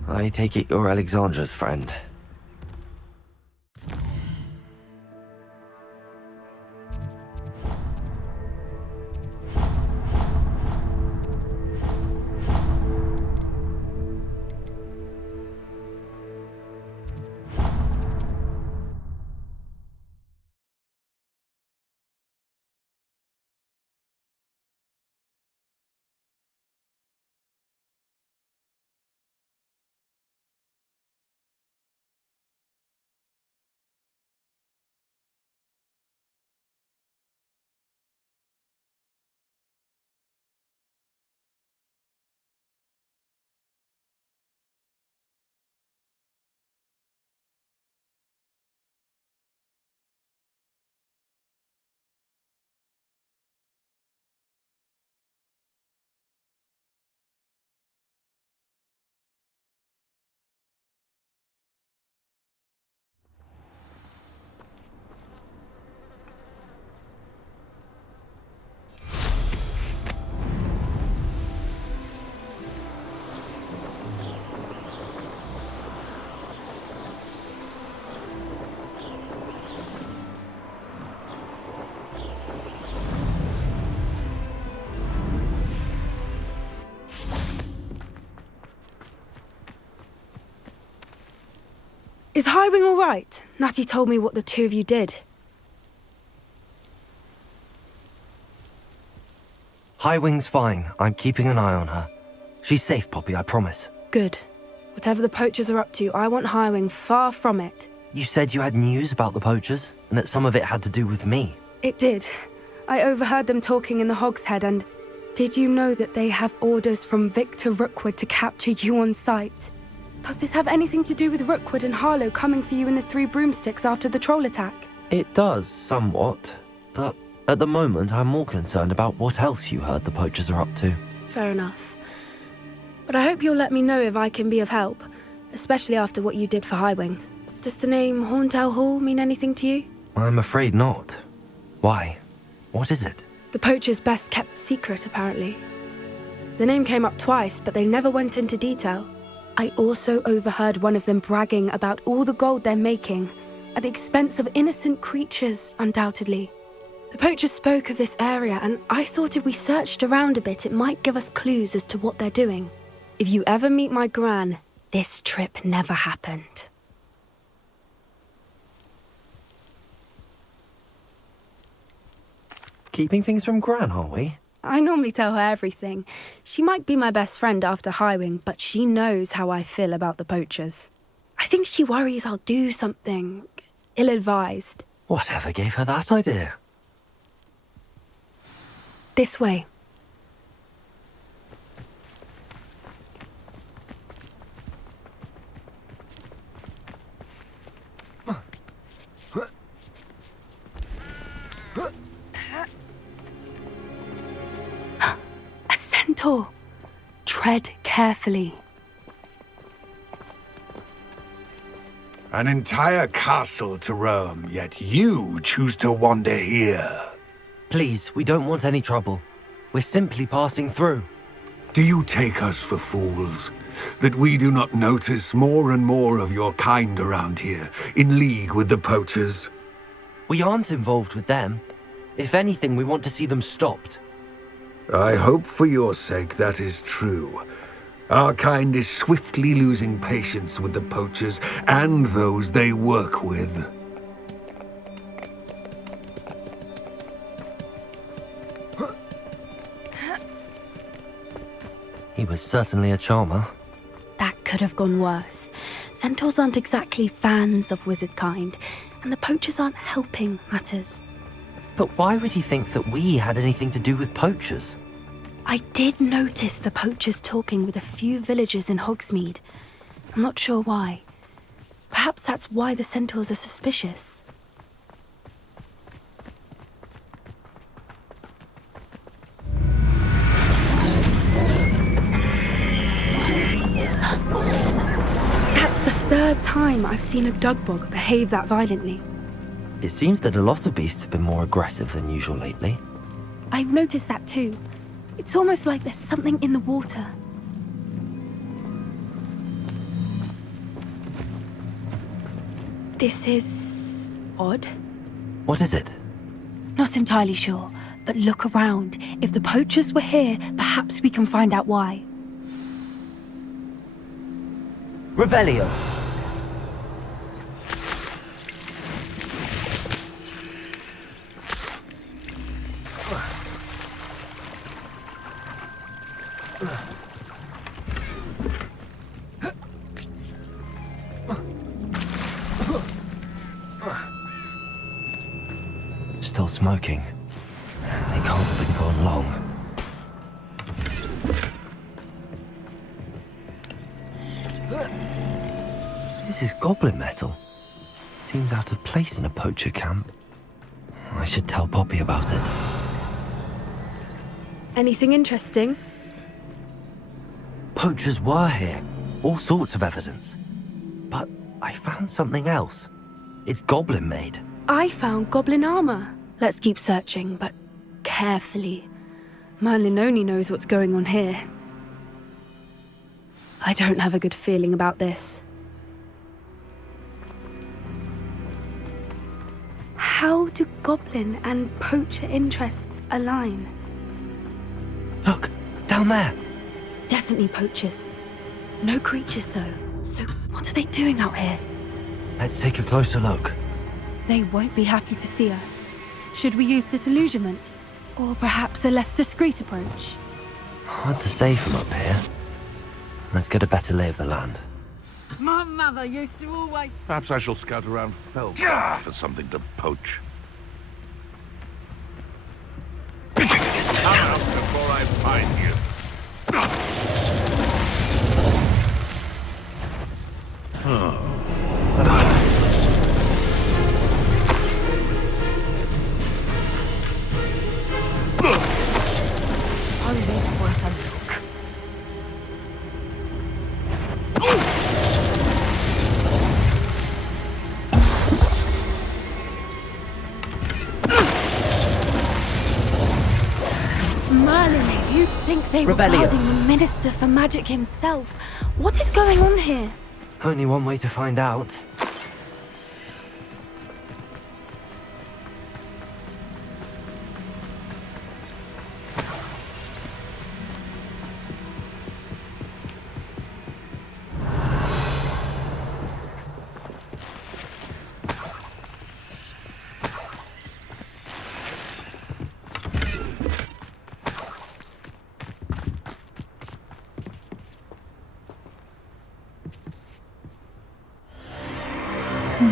I take it you're Alexandra's friend. Is Highwing all right? Natty told me what the two of you did. Highwing's fine. I'm keeping an eye on her. She's safe, Poppy, I promise. Good. Whatever the poachers are up to, I want Highwing far from it. You said you had news about the poachers, and that some of it had to do with me. It did. I overheard them talking in the Hogshead, and did you know that they have orders from Victor Rookwood to capture you on sight? Does this have anything to do with Rookwood and Harlow coming for you in the Three Broomsticks after the troll attack? It does, somewhat. But at the moment, I'm more concerned about what else you heard the poachers are up to. Fair enough. But I hope you'll let me know if I can be of help, especially after what you did for Highwing. Does the name Horntail Hall mean anything to you? I'm afraid not. Why? What is it? The poachers' best kept secret, apparently. The name came up twice, but they never went into detail. I also overheard one of them bragging about all the gold they're making, at the expense of innocent creatures, undoubtedly. The poachers spoke of this area, and I thought if we searched around a bit, it might give us clues as to what they're doing. If you ever meet my Gran, this trip never happened. Keeping things from Gran, are we? I normally tell her everything. She might be my best friend after Highwing, but she knows how I feel about the poachers. I think she worries I'll do something ill-advised. Whatever gave her that idea? This way. A centaur. Tread carefully. An entire castle to roam, yet you choose to wander here. Please, we don't want any trouble. We're simply passing through. Do you take us for fools? That we do not notice more and more of your kind around here, in league with the poachers? We aren't involved with them. If anything, we want to see them stopped. I hope for your sake that is true. Our kind is swiftly losing patience with the poachers and those they work with. He was certainly a charmer. That could have gone worse. Centaurs aren't exactly fans of wizard kind, and the poachers aren't helping matters. But why would he think that we had anything to do with poachers? I did notice the poachers talking with a few villagers in Hogsmeade. I'm not sure why. Perhaps that's why the centaurs are suspicious. That's the third time I've seen a dugbog behave that violently. It seems that a lot of beasts have been more aggressive than usual lately. I've noticed that too. It's almost like there's something in the water. This is odd. What is it? Not entirely sure, but look around. If the poachers were here, perhaps we can find out why. Revelio. Still smoking. They can't have been gone long. This is goblin metal. Seems out of place in a poacher camp. I should tell Poppy about it. Anything interesting? Poachers were here. All sorts of evidence. But I found something else. It's goblin made. I found goblin armor. Let's keep searching, but carefully. Merlin only knows what's going on here. I don't have a good feeling about this. How do goblin and poacher interests align? Look, down there. Definitely poachers. No creatures, though. So what are they doing out here? Let's take a closer look. They won't be happy to see us. Should we use disillusionment? Or perhaps a less discreet approach? Hard to say from up here. Let's get a better lay of the land. My mother used to always... Perhaps I shall scout around Fell for something to poach. Out before I find you. Only worth a look. Merlin, you'd think they were guarding the Minister for Magic himself. What is going on here? Only one way to find out.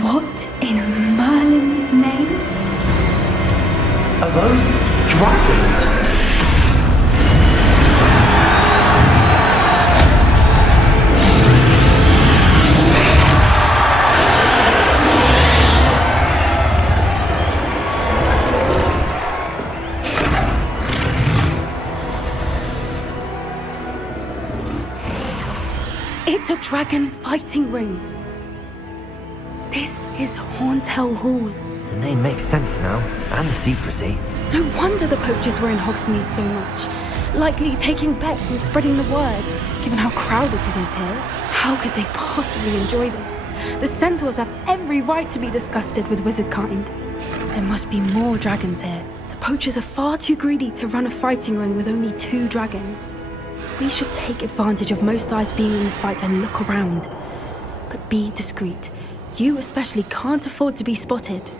What in Merlin's name? Are those dragons? It's a dragon fighting ring. This is Hauntel Hall. The name makes sense now, and the secrecy. No wonder the poachers were in Hogsmeade so much. Likely taking bets and spreading the word, given how crowded it is here. How could they possibly enjoy this? The centaurs have every right to be disgusted with wizard kind. There must be more dragons here. The poachers are far too greedy to run a fighting ring with only 2 dragons. We should take advantage of most eyes being in the fight and look around. But be discreet. You especially can't afford to be spotted.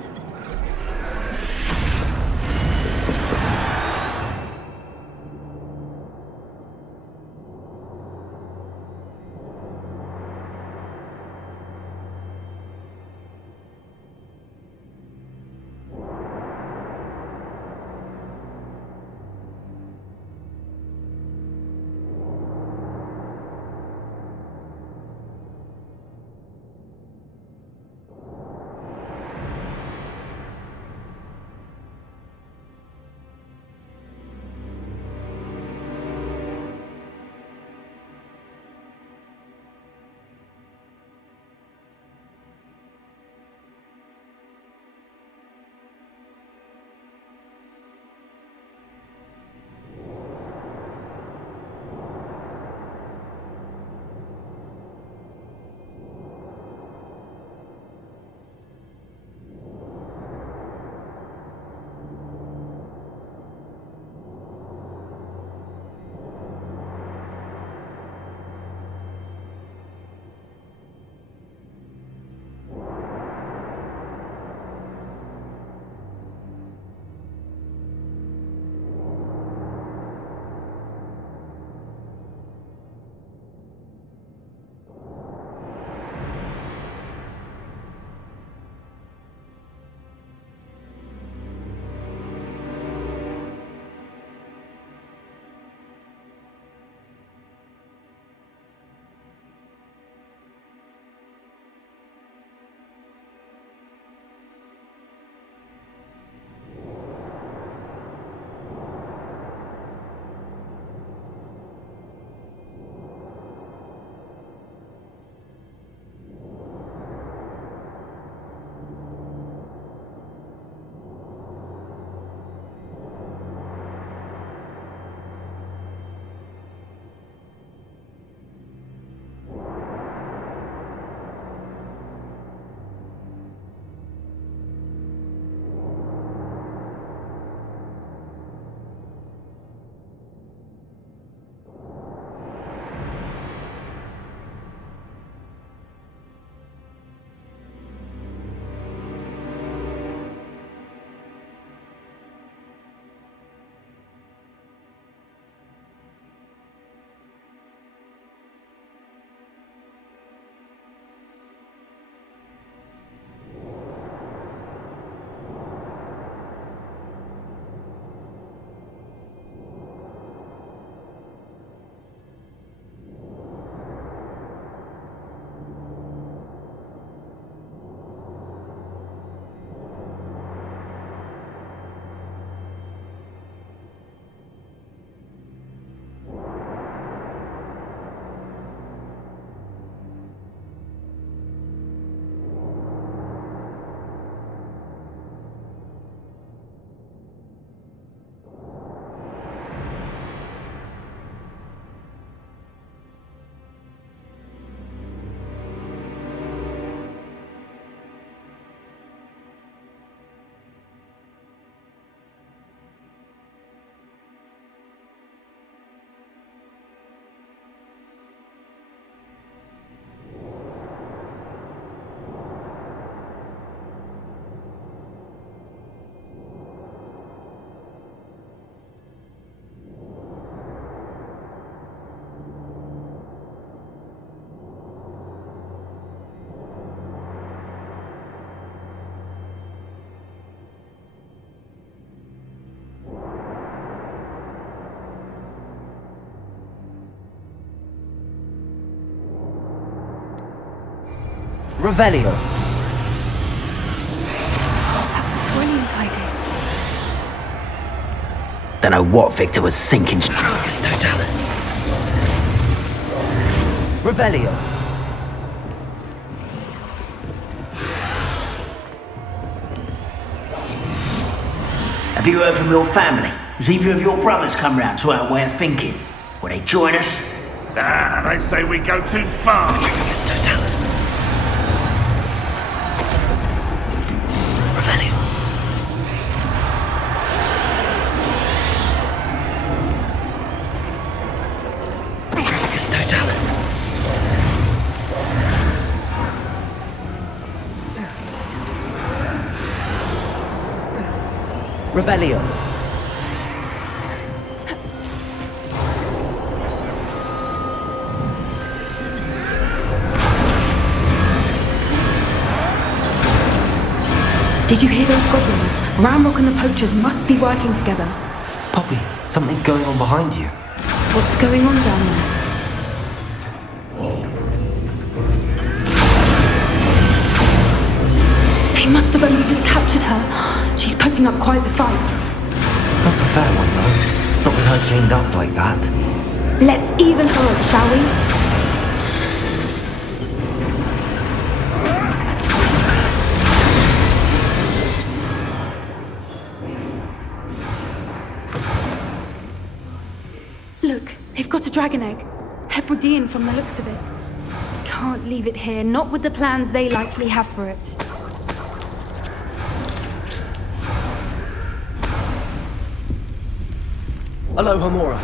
Revelio. That's a brilliant idea. Don't know what Victor was thinking. Dracus Totalis. Revelio. Have you heard from your family? Has either of your brothers come round to our way of thinking? Will they join us? Ah, they say we go too far. Dracus Totalis. Revelio. Dracus Totalis. Revelio. Did you hear those goblins? Ramrock and the poachers must be working together. Poppy, something's going on behind you. What's going on down there? They must have only just captured her. She's putting up quite the fight. Not a fair one, though. Not with her chained up like that. Let's even her up, shall we? Look, they've got a dragon egg. Hebridean from the looks of it. Can't leave it here, not with the plans they likely have for it. Hello, Homora.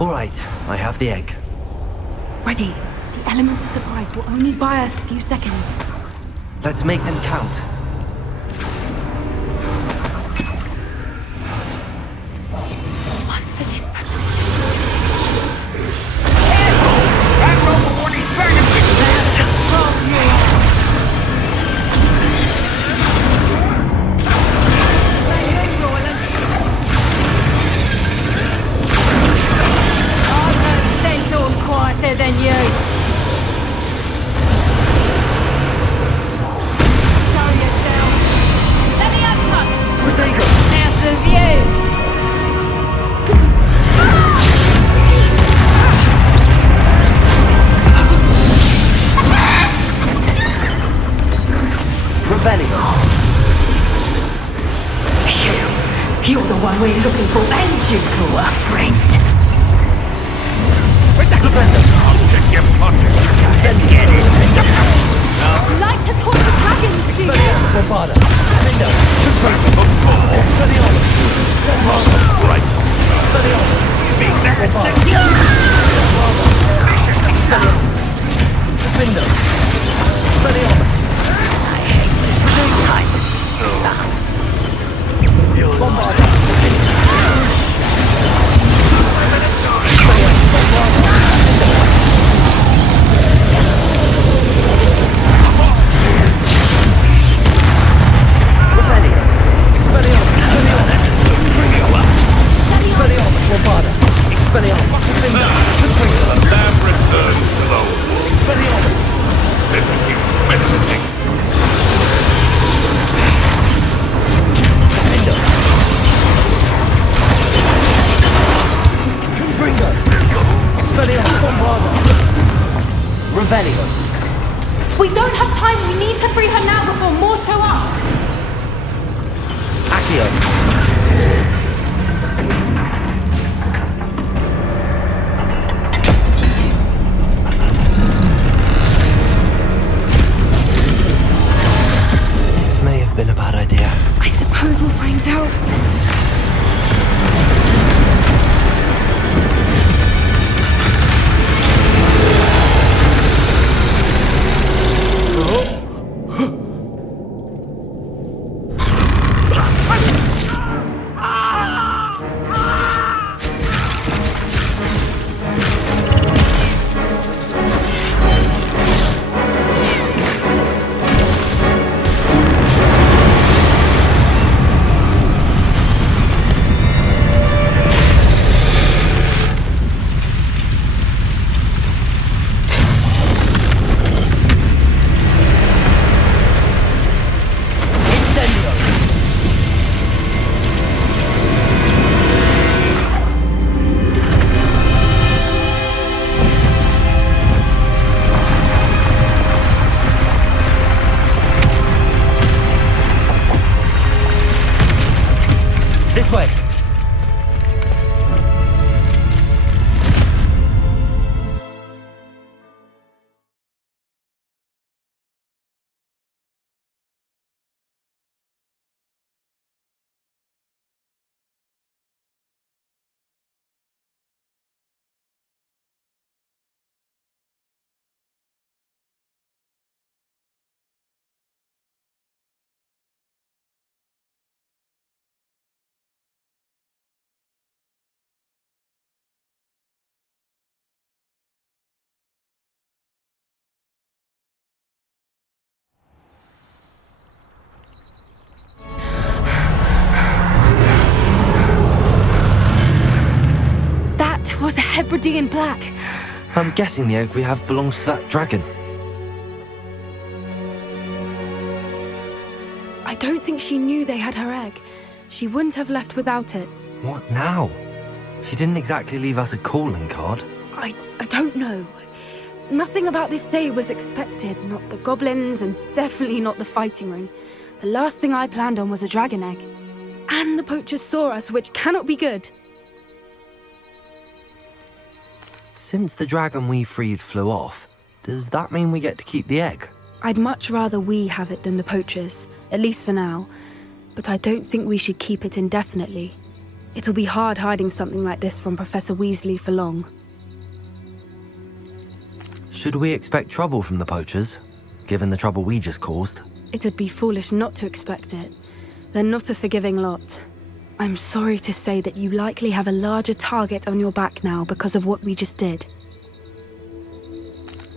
All right, I have the egg. Ready. The element of surprise will only buy us a few seconds. Let's make them count. One foot in front of That robot won his dragon Centaur's quieter than you. Show yourself. Let me up, Protego. House of you. Revelio. You're the one we're looking for, and you drew a friend. Like to talk to dragons, do you? Bombada. Lindo. Expelliarmus. Bombada. Right. Expelliarmus. Expelliarmus. Lindo. Expelliarmus. I hate this every time. The house. Bombada. Revelio. Expelliarmus. Expelliarmus. Bombada. Expelliarmus. Lindo. The lab returns to the world. Expelliarmus. This is humility. Lindo. Confringo. Expelliarmus. Bombada. Revelio. We don't have time. We need to free her now before more show up. Accio. This may have been a bad idea. I suppose we'll find out. Hebridean black. I'm guessing the egg we have belongs to that dragon. I don't think she knew they had her egg. She wouldn't have left without it. What now? She didn't exactly leave us a calling card. I don't know. Nothing about this day was expected. Not the goblins, and definitely not the fighting ring. The last thing I planned on was a dragon egg. And the poachers saw us, which cannot be good. Since the dragon we freed flew off, does that mean we get to keep the egg? I'd much rather we have it than the poachers, at least for now. But I don't think we should keep it indefinitely. It'll be hard hiding something like this from Professor Weasley for long. Should we expect trouble from the poachers, given the trouble we just caused? It would be foolish not to expect it. They're not a forgiving lot. I'm sorry to say that you likely have a larger target on your back now because of what we just did.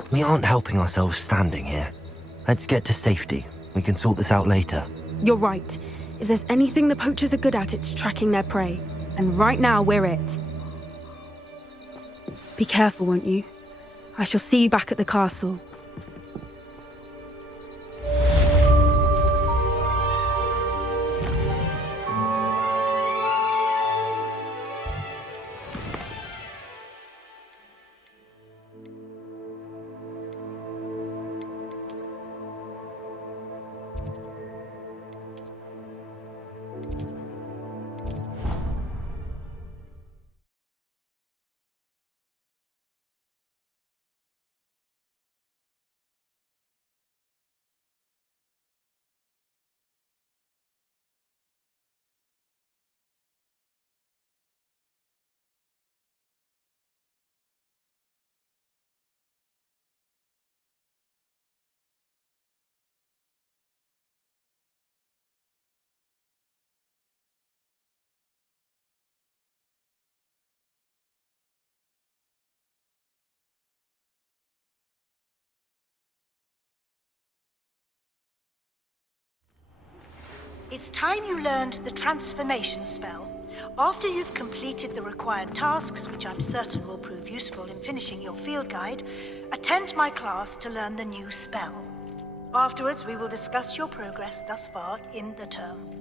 We aren't helping ourselves standing here. Let's get to safety. We can sort this out later. You're right. If there's anything the poachers are good at, it's tracking their prey. And right now, we're it. Be careful, won't you? I shall see you back at the castle. It's time you learned the transformation spell. After you've completed the required tasks, which I'm certain will prove useful in finishing your field guide, attend my class to learn the new spell. Afterwards, we will discuss your progress thus far in the term.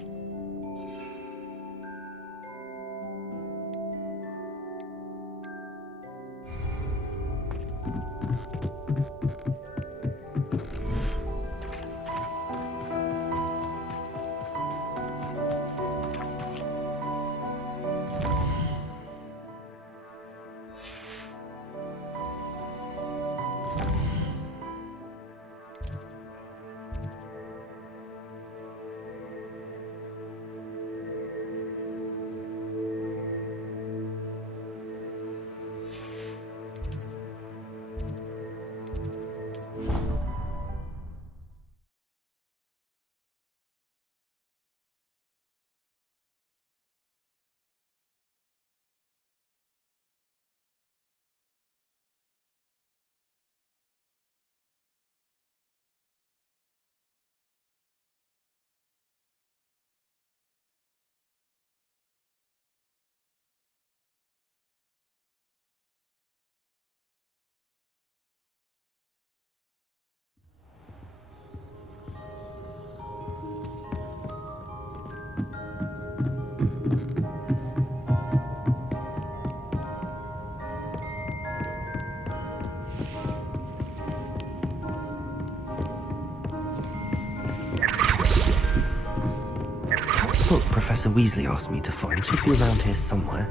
Book Professor Weasley asked me to find should be around here somewhere.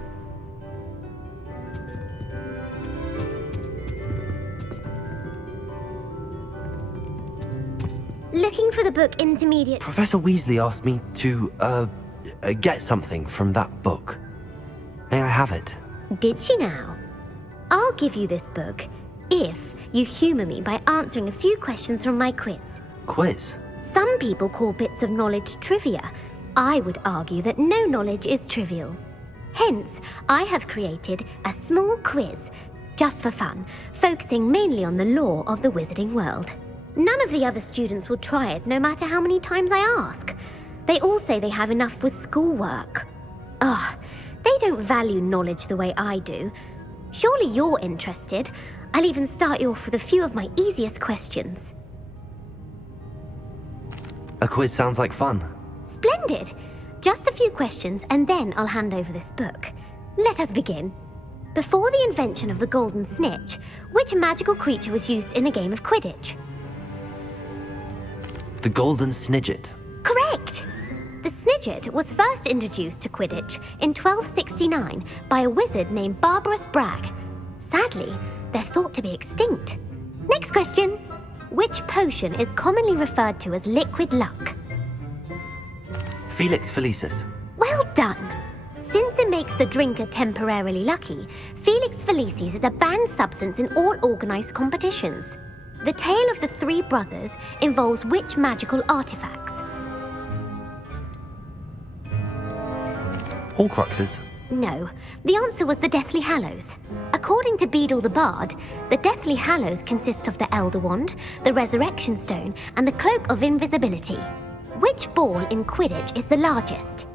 Looking for the book Intermediate... Professor Weasley asked me to, get something from that book. May I have it? Did she now? I'll give you this book if you humour me by answering a few questions from my quiz. Quiz? Some people call bits of knowledge trivia. I would argue that no knowledge is trivial. Hence, I have created a small quiz, just for fun, focusing mainly on the lore of the wizarding world. None of the other students will try it, no matter how many times I ask. They all say they have enough with schoolwork. Ugh, they don't value knowledge the way I do. Surely you're interested. I'll even start you off with a few of my easiest questions. A quiz sounds like fun. Splendid! Just a few questions and then I'll hand over this book. Let us begin. Before the invention of the golden snitch, which magical creature was used in a game of Quidditch? The golden snidget. Correct! The snidget was first introduced to Quidditch in 1269 by a wizard named Barbarous Bragg. Sadly, they're thought to be extinct. Next question. Which potion is commonly referred to as liquid luck? Felix Felicis. Well done! Since it makes the drinker temporarily lucky, Felix Felicis is a banned substance in all organised competitions. The tale of the three brothers involves which magical artifacts? Horcruxes. No, the answer was the Deathly Hallows. According to Beadle the Bard, the Deathly Hallows consists of the Elder Wand, the Resurrection Stone, and the Cloak of Invisibility. Which ball in Quidditch is the largest?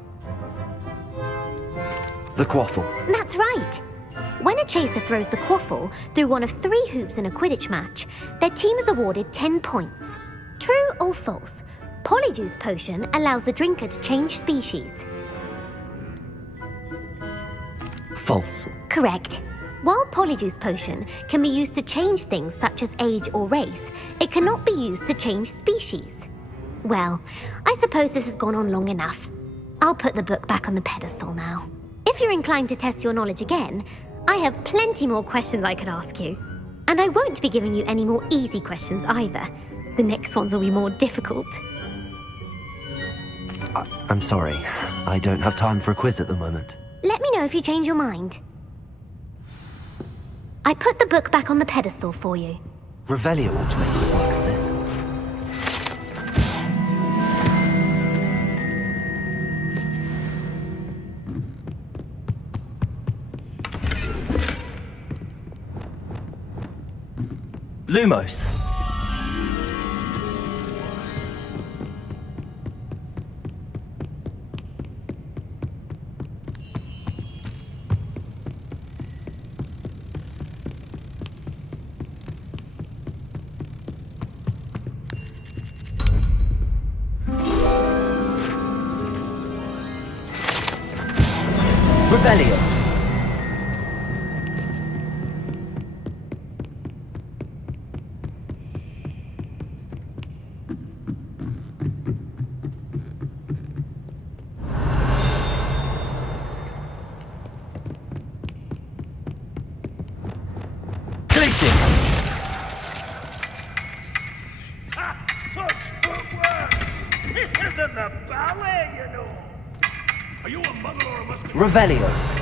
The quaffle. That's right. When a chaser throws the quaffle through one of 3 hoops in a Quidditch match, their team is awarded 10 points. True or false? Polyjuice Potion allows the drinker to change species. False. Correct. While Polyjuice Potion can be used to change things such as age or race, it cannot be used to change species. Well, I suppose this has gone on long enough. I'll put the book back on the pedestal now. If you're inclined to test your knowledge again, I have plenty more questions I could ask you. And I won't be giving you any more easy questions either. The next ones will be more difficult. I'm sorry. I don't have time for a quiz at the moment. Let me know if you change your mind. I put the book back on the pedestal for you. Revelio ought to make quick work of this. Lumos. Revelio. Such footwork! This isn't the ballet, you know! Are you a mother or a musketeer? Revelio.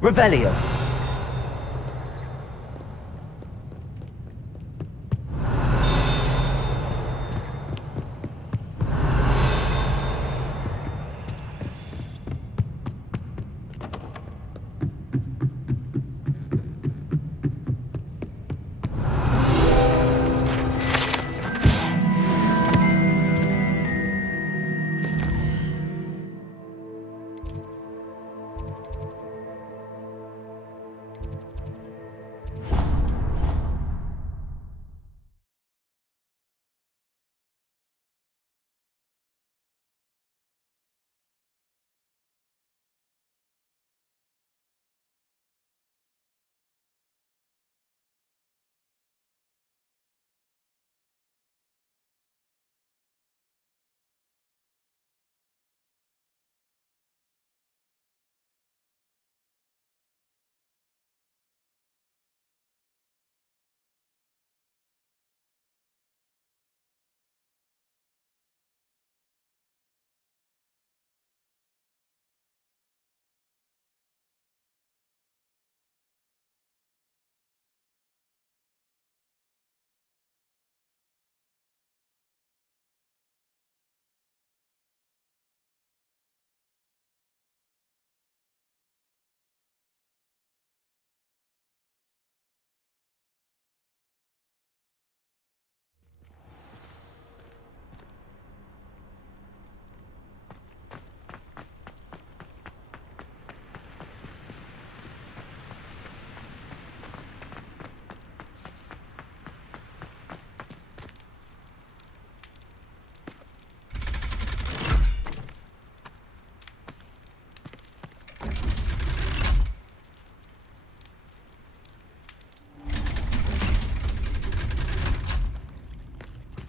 Revelio.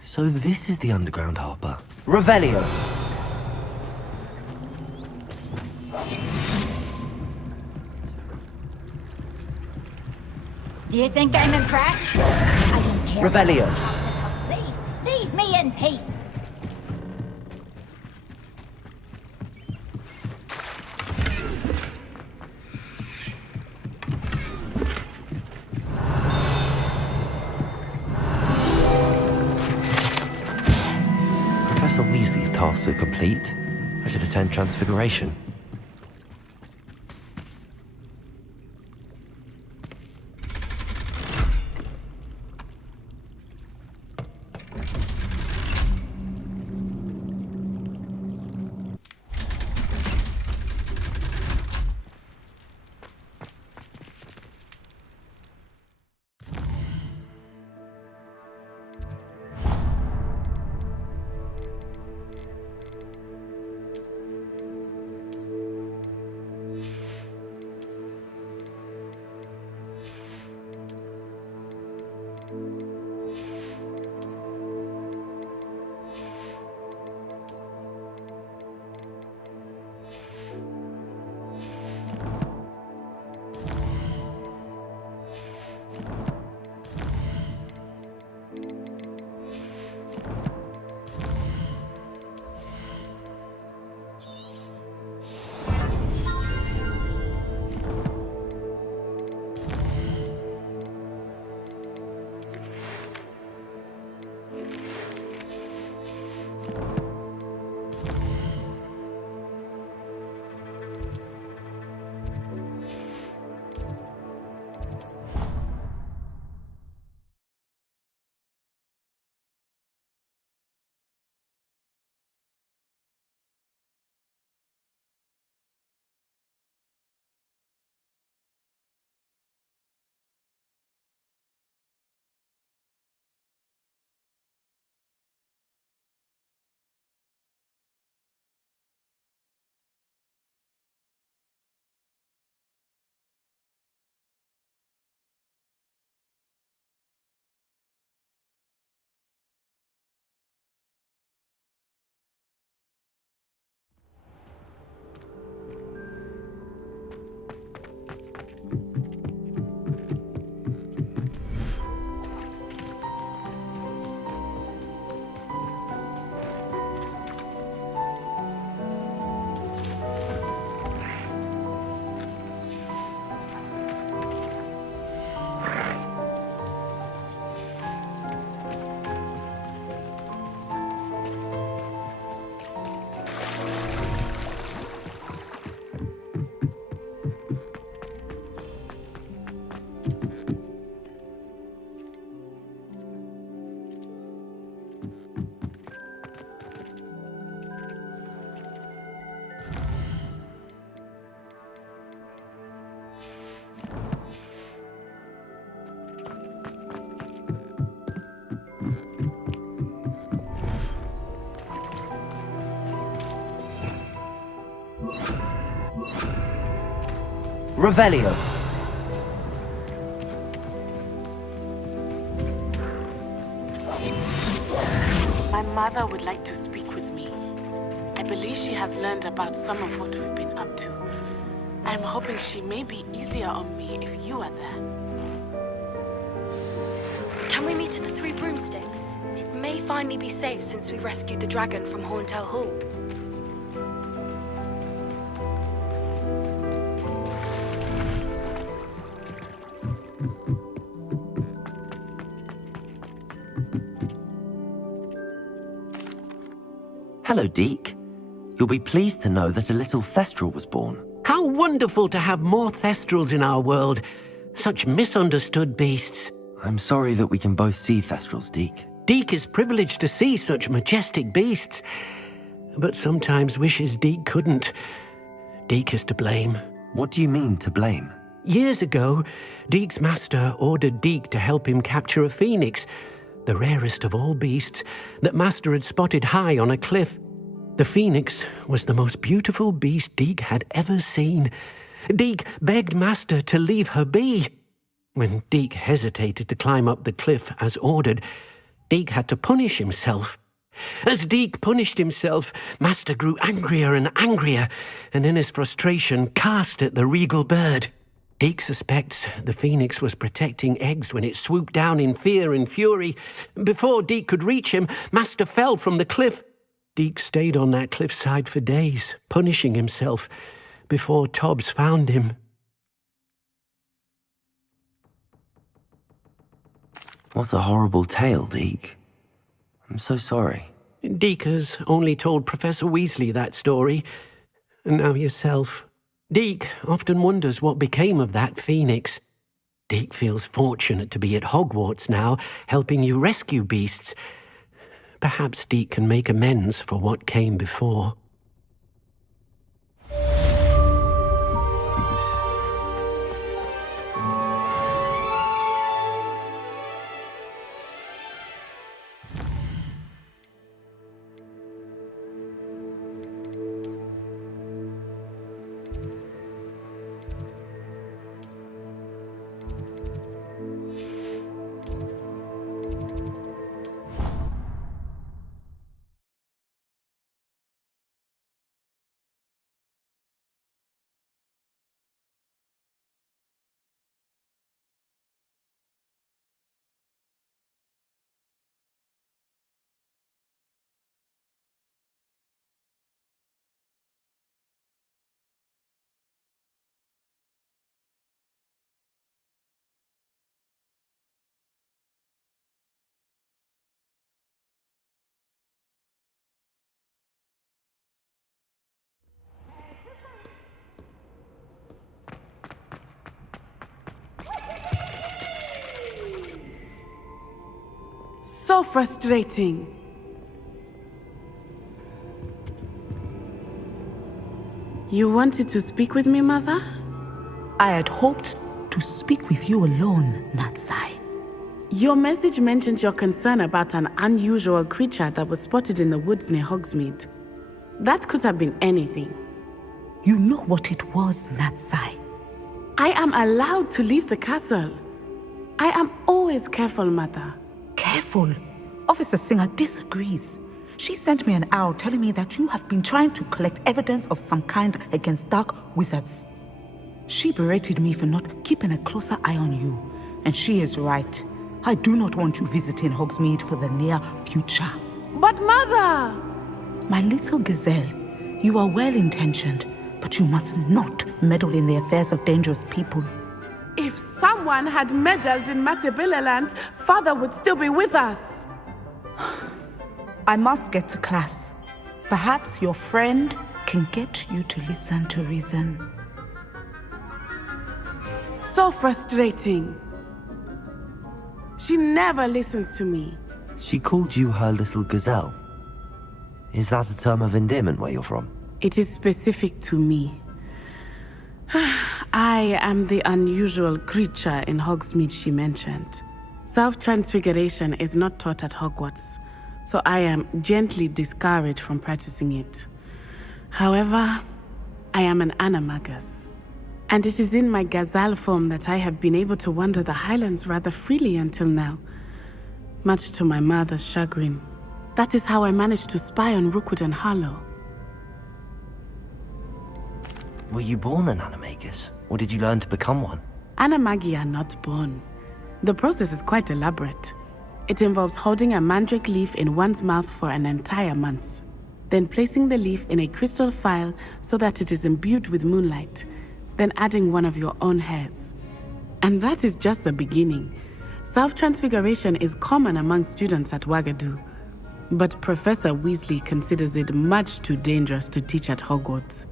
So this is the underground harbour. Revelio. Do you think I'm impressed? I don't care. Revelio. Please, leave me in peace. Professor Weasley's tasks are complete. I should attend Transfiguration. Revelio. My mother would like to speak with me. I believe she has learned about some of what we've been up to. I'm hoping she may be easier on me if you are there. Can we meet at the Three Broomsticks? It may finally be safe since we rescued the dragon from Horntail Hall. Hello, Deke. You'll be pleased to know that a little Thestral was born. How wonderful to have more Thestrals in our world. Such misunderstood beasts. I'm sorry that we can both see Thestrals, Deke. Deke is privileged to see such majestic beasts, but sometimes wishes Deke couldn't. Deke is to blame. What do you mean, to blame? Years ago, Deke's master ordered Deke to help him capture a phoenix, the rarest of all beasts, that Master had spotted high on a cliff. The phoenix was the most beautiful beast Deke had ever seen. Deke begged Master to leave her be. When Deke hesitated to climb up the cliff as ordered, Deke had to punish himself. As Deke punished himself, Master grew angrier and angrier, and in his frustration cast at the regal bird. Deke suspects the phoenix was protecting eggs when it swooped down in fear and fury. Before Deke could reach him, Master fell from the cliff. Deke stayed on that cliffside for days, punishing himself, before Tobbs found him. What a horrible tale, Deke. I'm so sorry. Deke has only told Professor Weasley that story, and now yourself. Deke often wonders what became of that phoenix. Deke feels fortunate to be at Hogwarts now, helping you rescue beasts. Perhaps Deke can make amends for what came before. So frustrating. You wanted to speak with me, Mother? I had hoped to speak with you alone, Natsai. Your message mentioned your concern about an unusual creature that was spotted in the woods near Hogsmeade. That could have been anything. You know what it was, Natsai. I am allowed to leave the castle. I am always careful, Mother. Careful? Officer Singer disagrees. She sent me an owl telling me that you have been trying to collect evidence of some kind against dark wizards. She berated me for not keeping a closer eye on you, and she is right. I do not want you visiting Hogsmeade for the near future. But Mother! My little gazelle, you are well-intentioned, but you must not meddle in the affairs of dangerous people. If someone had meddled in Matabeleland, Father would still be with us. I must get to class. Perhaps your friend can get you to listen to reason. So frustrating. She never listens to me. She called you her little gazelle. Is that a term of endearment where you're from? It is specific to me. I am the unusual creature in Hogsmeade she mentioned. Self-transfiguration is not taught at Hogwarts, so I am gently discouraged from practicing it. However, I am an animagus, and it is in my gazelle form that I have been able to wander the Highlands rather freely until now, much to my mother's chagrin. That is how I managed to spy on Rookwood and Harlow. Were you born an animagus, or did you learn to become one? Animagi are not born. The process is quite elaborate. It involves holding a mandrake leaf in one's mouth for an entire month, then placing the leaf in a crystal phial so that it is imbued with moonlight, then adding one of your own hairs. And that is just the beginning. Self-transfiguration is common among students at Wagadu, but Professor Weasley considers it much too dangerous to teach at Hogwarts.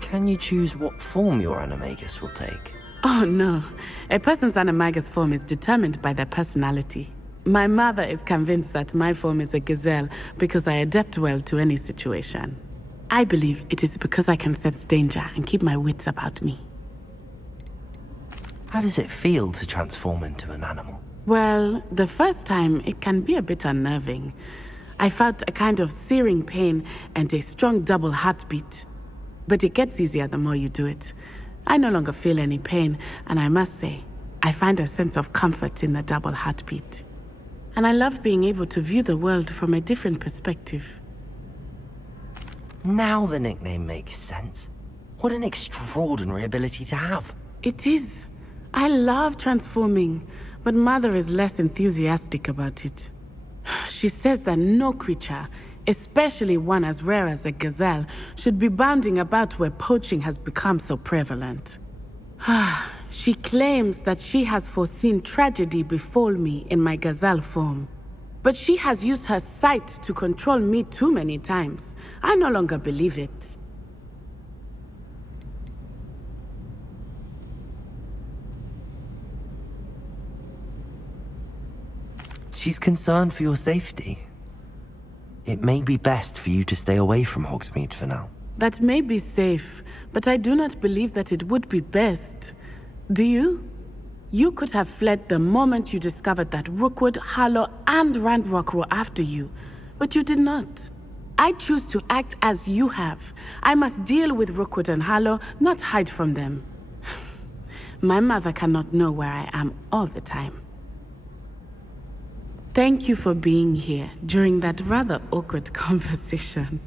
Can you choose what form your animagus will take? Oh no, a person's animagus form is determined by their personality. My mother is convinced that my form is a gazelle because I adapt well to any situation. I believe it is because I can sense danger and keep my wits about me. How does it feel to transform into an animal? Well, the first time it can be a bit unnerving. I felt a kind of searing pain and a strong double heartbeat. But it gets easier the more you do it. I no longer feel any pain, and I must say, I find a sense of comfort in the double heartbeat. And I love being able to view the world from a different perspective. Now the nickname makes sense. What an extraordinary ability to have. It is. I love transforming, but Mother is less enthusiastic about it. She says that no creature, especially one as rare as a gazelle, should be bounding about where poaching has become so prevalent. She claims that she has foreseen tragedy befall me in my gazelle form. But she has used her sight to control me too many times. I no longer believe it. She's concerned for your safety. It may be best for you to stay away from Hogsmeade for now. That may be safe, but I do not believe that it would be best. Do you? You could have fled the moment you discovered that Rookwood, Harlow, and Ranrock were after you, but you did not. I choose to act as you have. I must deal with Rookwood and Harlow, not hide from them. My mother cannot know where I am all the time. Thank you for being here during that rather awkward conversation.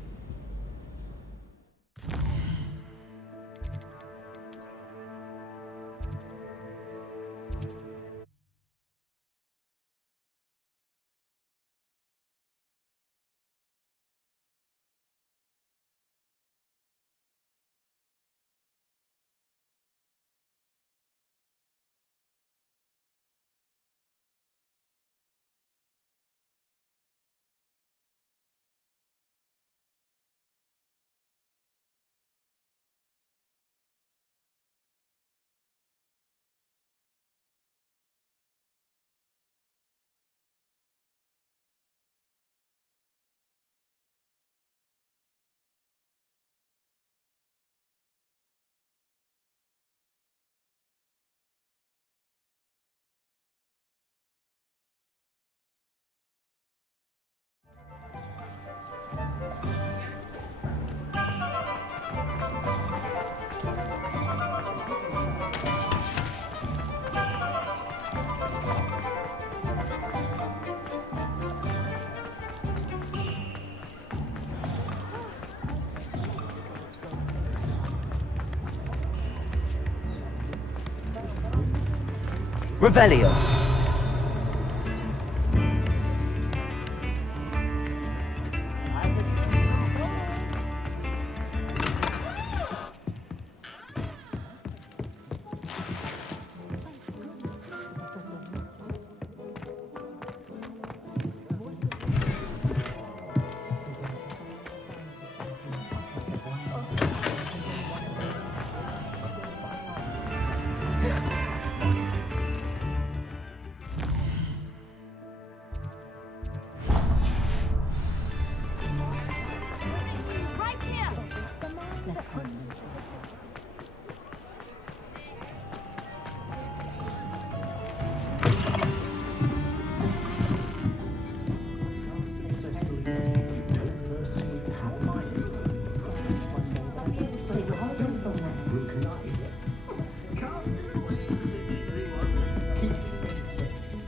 Revelio.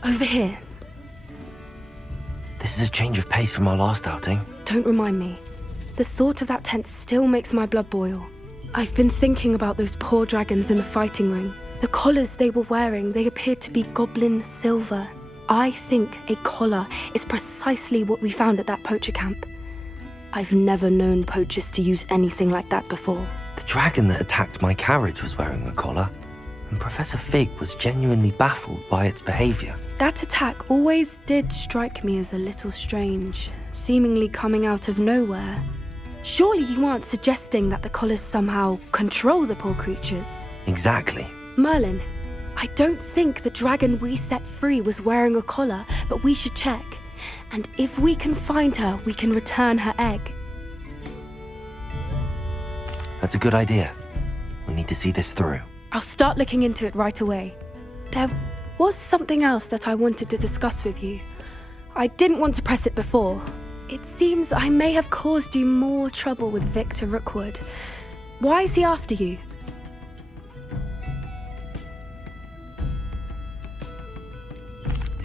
Over here. This is a change of pace from our last outing. Don't remind me. The thought of that tent still makes my blood boil. I've been thinking about those poor dragons in the fighting ring. The collars they were wearing, they appeared to be goblin silver. I think a collar is precisely what we found at that poacher camp. I've never known poachers to use anything like that before. The dragon that attacked my carriage was wearing a collar, and Professor Fig was genuinely baffled by its behavior. That attack always did strike me as a little strange, seemingly coming out of nowhere. Surely you aren't suggesting that the collars somehow control the poor creatures? Exactly. Merlin, I don't think the dragon we set free was wearing a collar, but we should check. And if we can find her, we can return her egg. That's a good idea. We need to see this through. I'll start looking into it right away. There was something else that I wanted to discuss with you. I didn't want to press it before. It seems I may have caused you more trouble with Victor Rookwood. Why is he after you?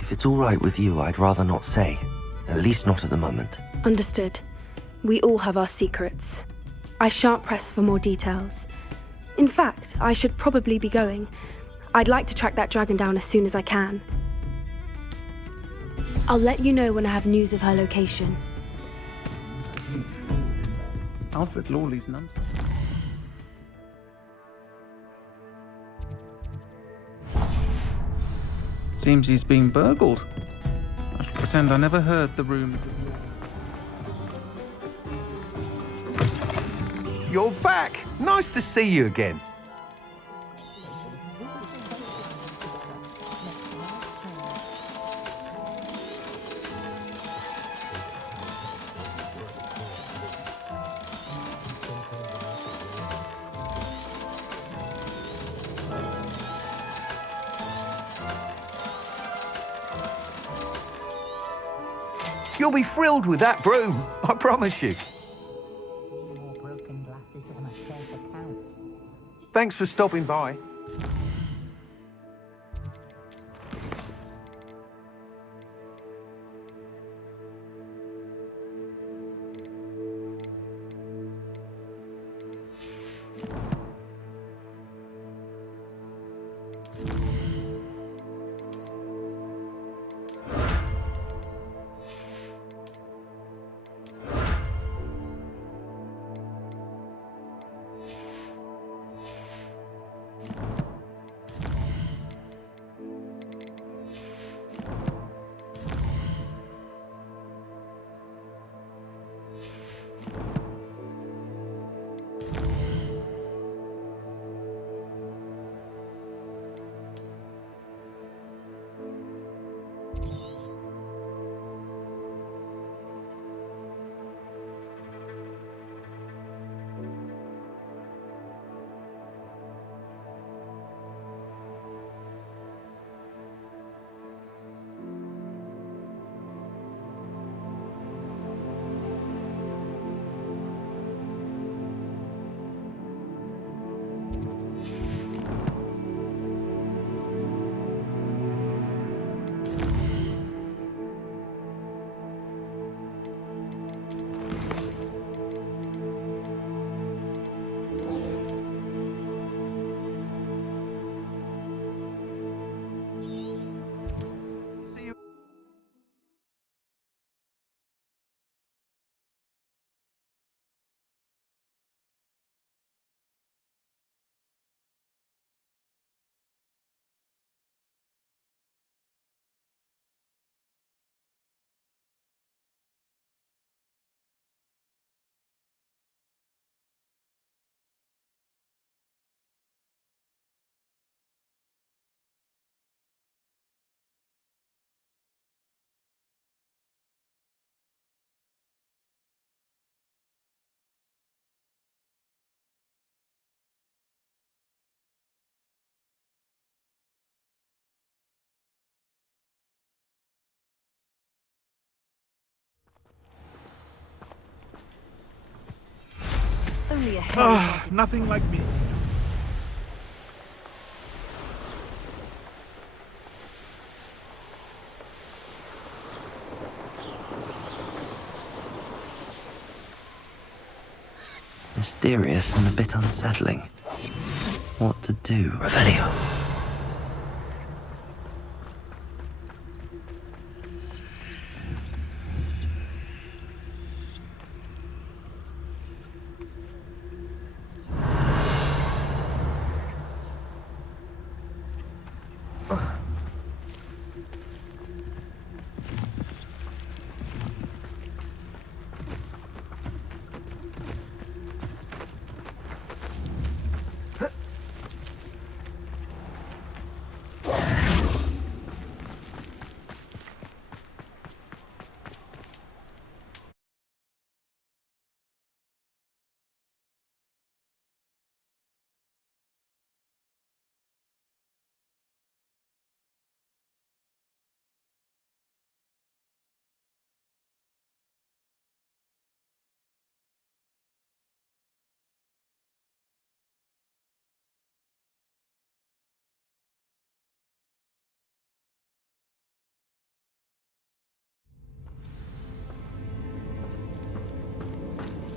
If it's all right with you, I'd rather not say. At least not at the moment. Understood. We all have our secrets. I shan't press for more details. In fact, I should probably be going. I'd like to track that dragon down as soon as I can. I'll let you know when I have news of her location. Alfred Lawley's none. Seems he's been burgled. I shall pretend I never heard the room. You're back! Nice to see you again. You'll be thrilled with that broom, I promise you. Thanks for stopping by. Only a nothing like me. Mysterious and a bit unsettling. What to do? Revelio.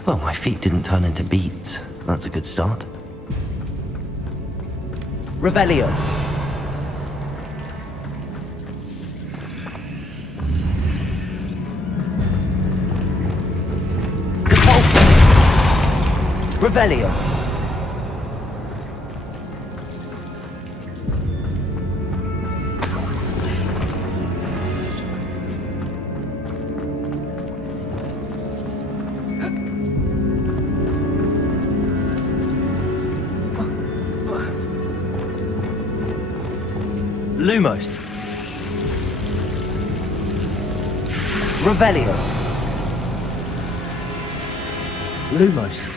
Well, my feet didn't turn into beets. That's a good start. Revelio. Repulsor. Revelio. Lumos. Revelio. Lumos.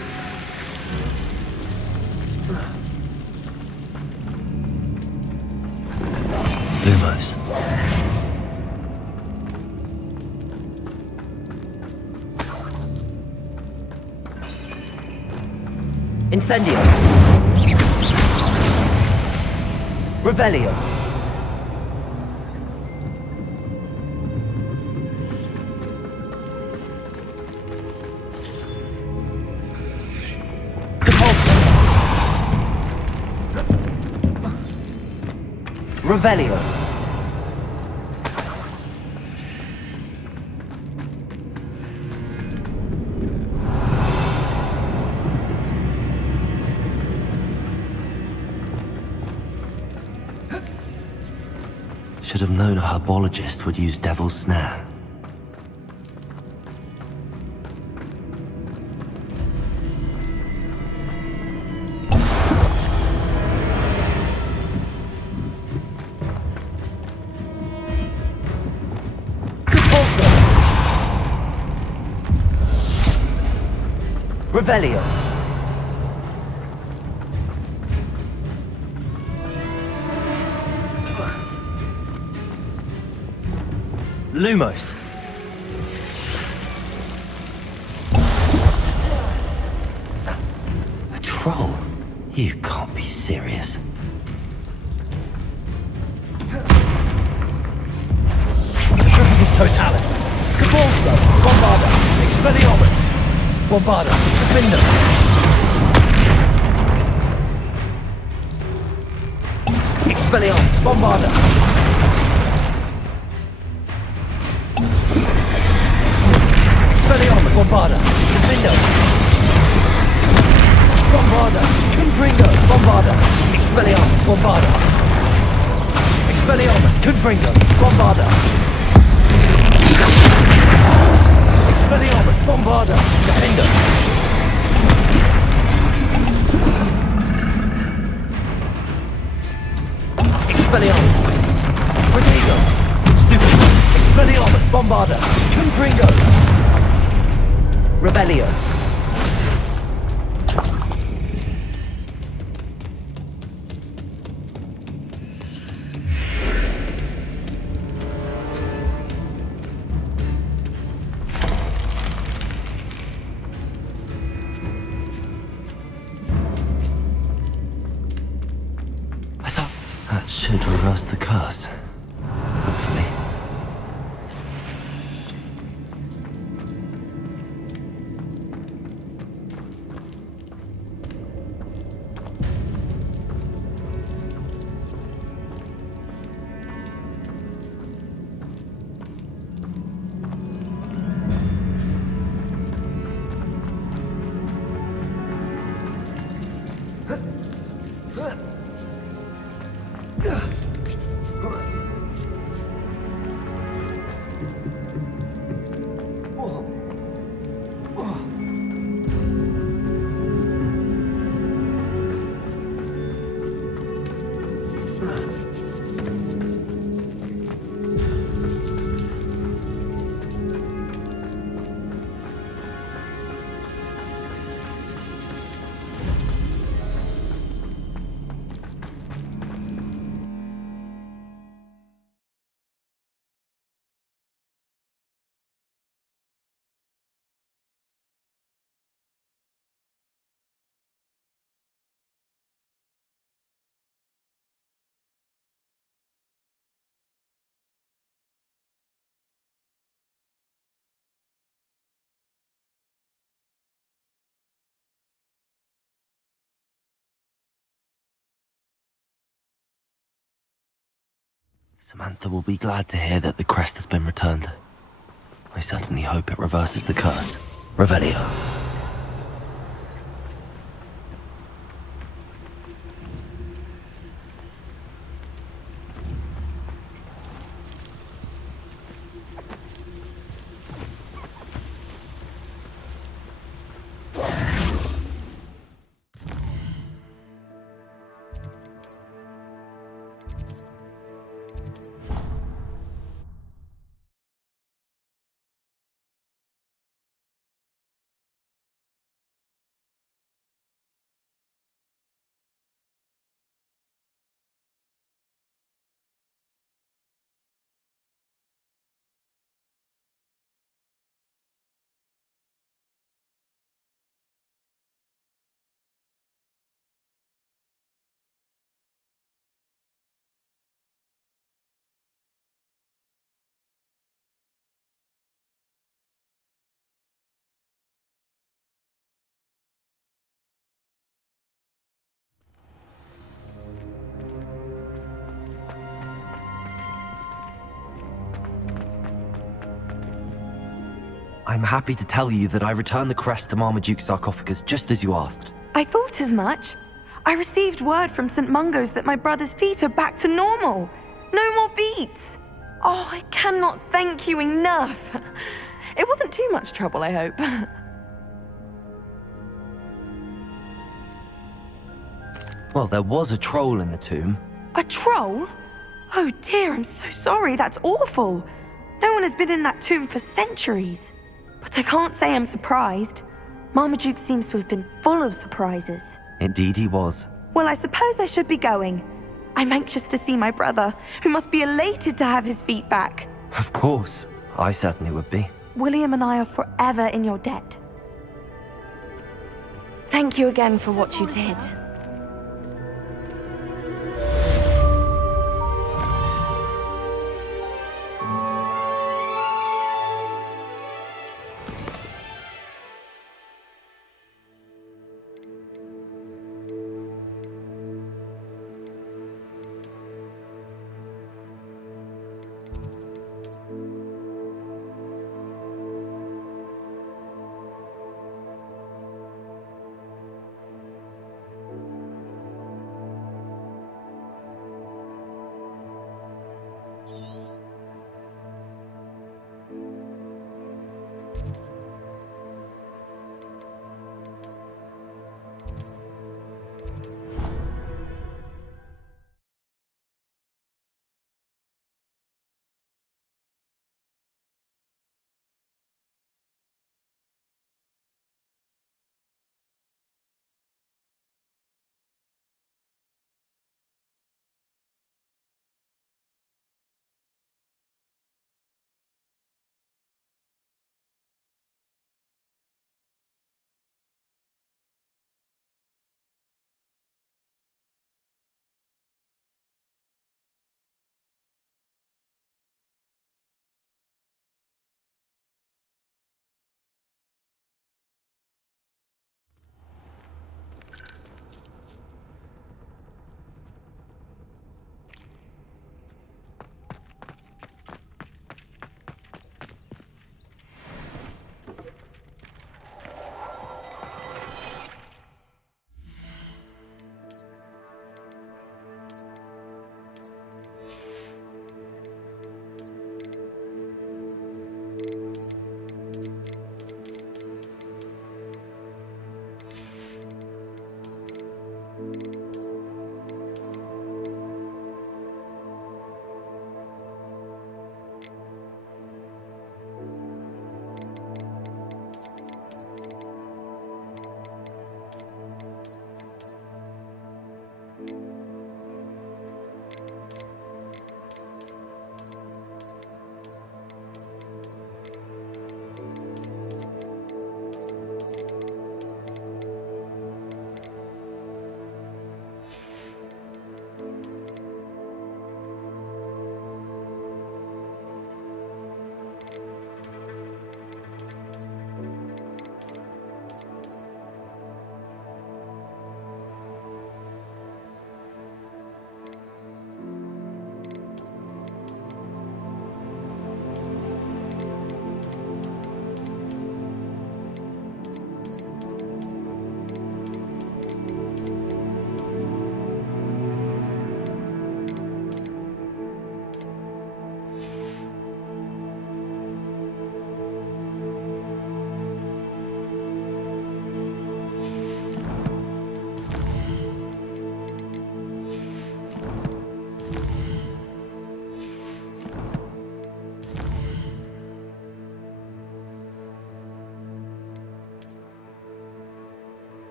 Lumos. Incendio. Revelio. Revelio. Should have known a herbologist would use Devil's Snare. Revelio. Lumos. A troll? You can't be serious. Trificus Totalis. Cabalso. Bombarda. Expelliarmus. Bombarda. Defender. Expelliarmus. Bombarda. Expelliarmus. Bombarda. Defender. Bombarda. Confringo. Bombarda. Expelliarmus. Bombarda. Expelliarmus. Confringo. Bombarda. Expelliarmus. Bombarda. Defender. Expelliarmus. Protego. Stupid. Expelliarmus. Bombarda. Confringo. Revelio. That should reverse the curse. Hopefully. Samantha will be glad to hear that the crest has been returned. I certainly hope it reverses the curse. Revelio. I'm happy to tell you that I returned the crest to Marmaduke's sarcophagus just as you asked. I thought as much. I received word from St. Mungo's that my brother's feet are back to normal. No more beats. Oh, I cannot thank you enough. It wasn't too much trouble, I hope. Well, there was a troll in the tomb. A troll? Oh dear, I'm so sorry. That's awful. No one has been in that tomb for centuries. But I can't say I'm surprised. Marmaduke seems to have been full of surprises. Indeed he was. Well, I suppose I should be going. I'm anxious to see my brother, who must be elated to have his feet back. Of course. I certainly would be. William and I are forever in your debt. Thank you again for what you did.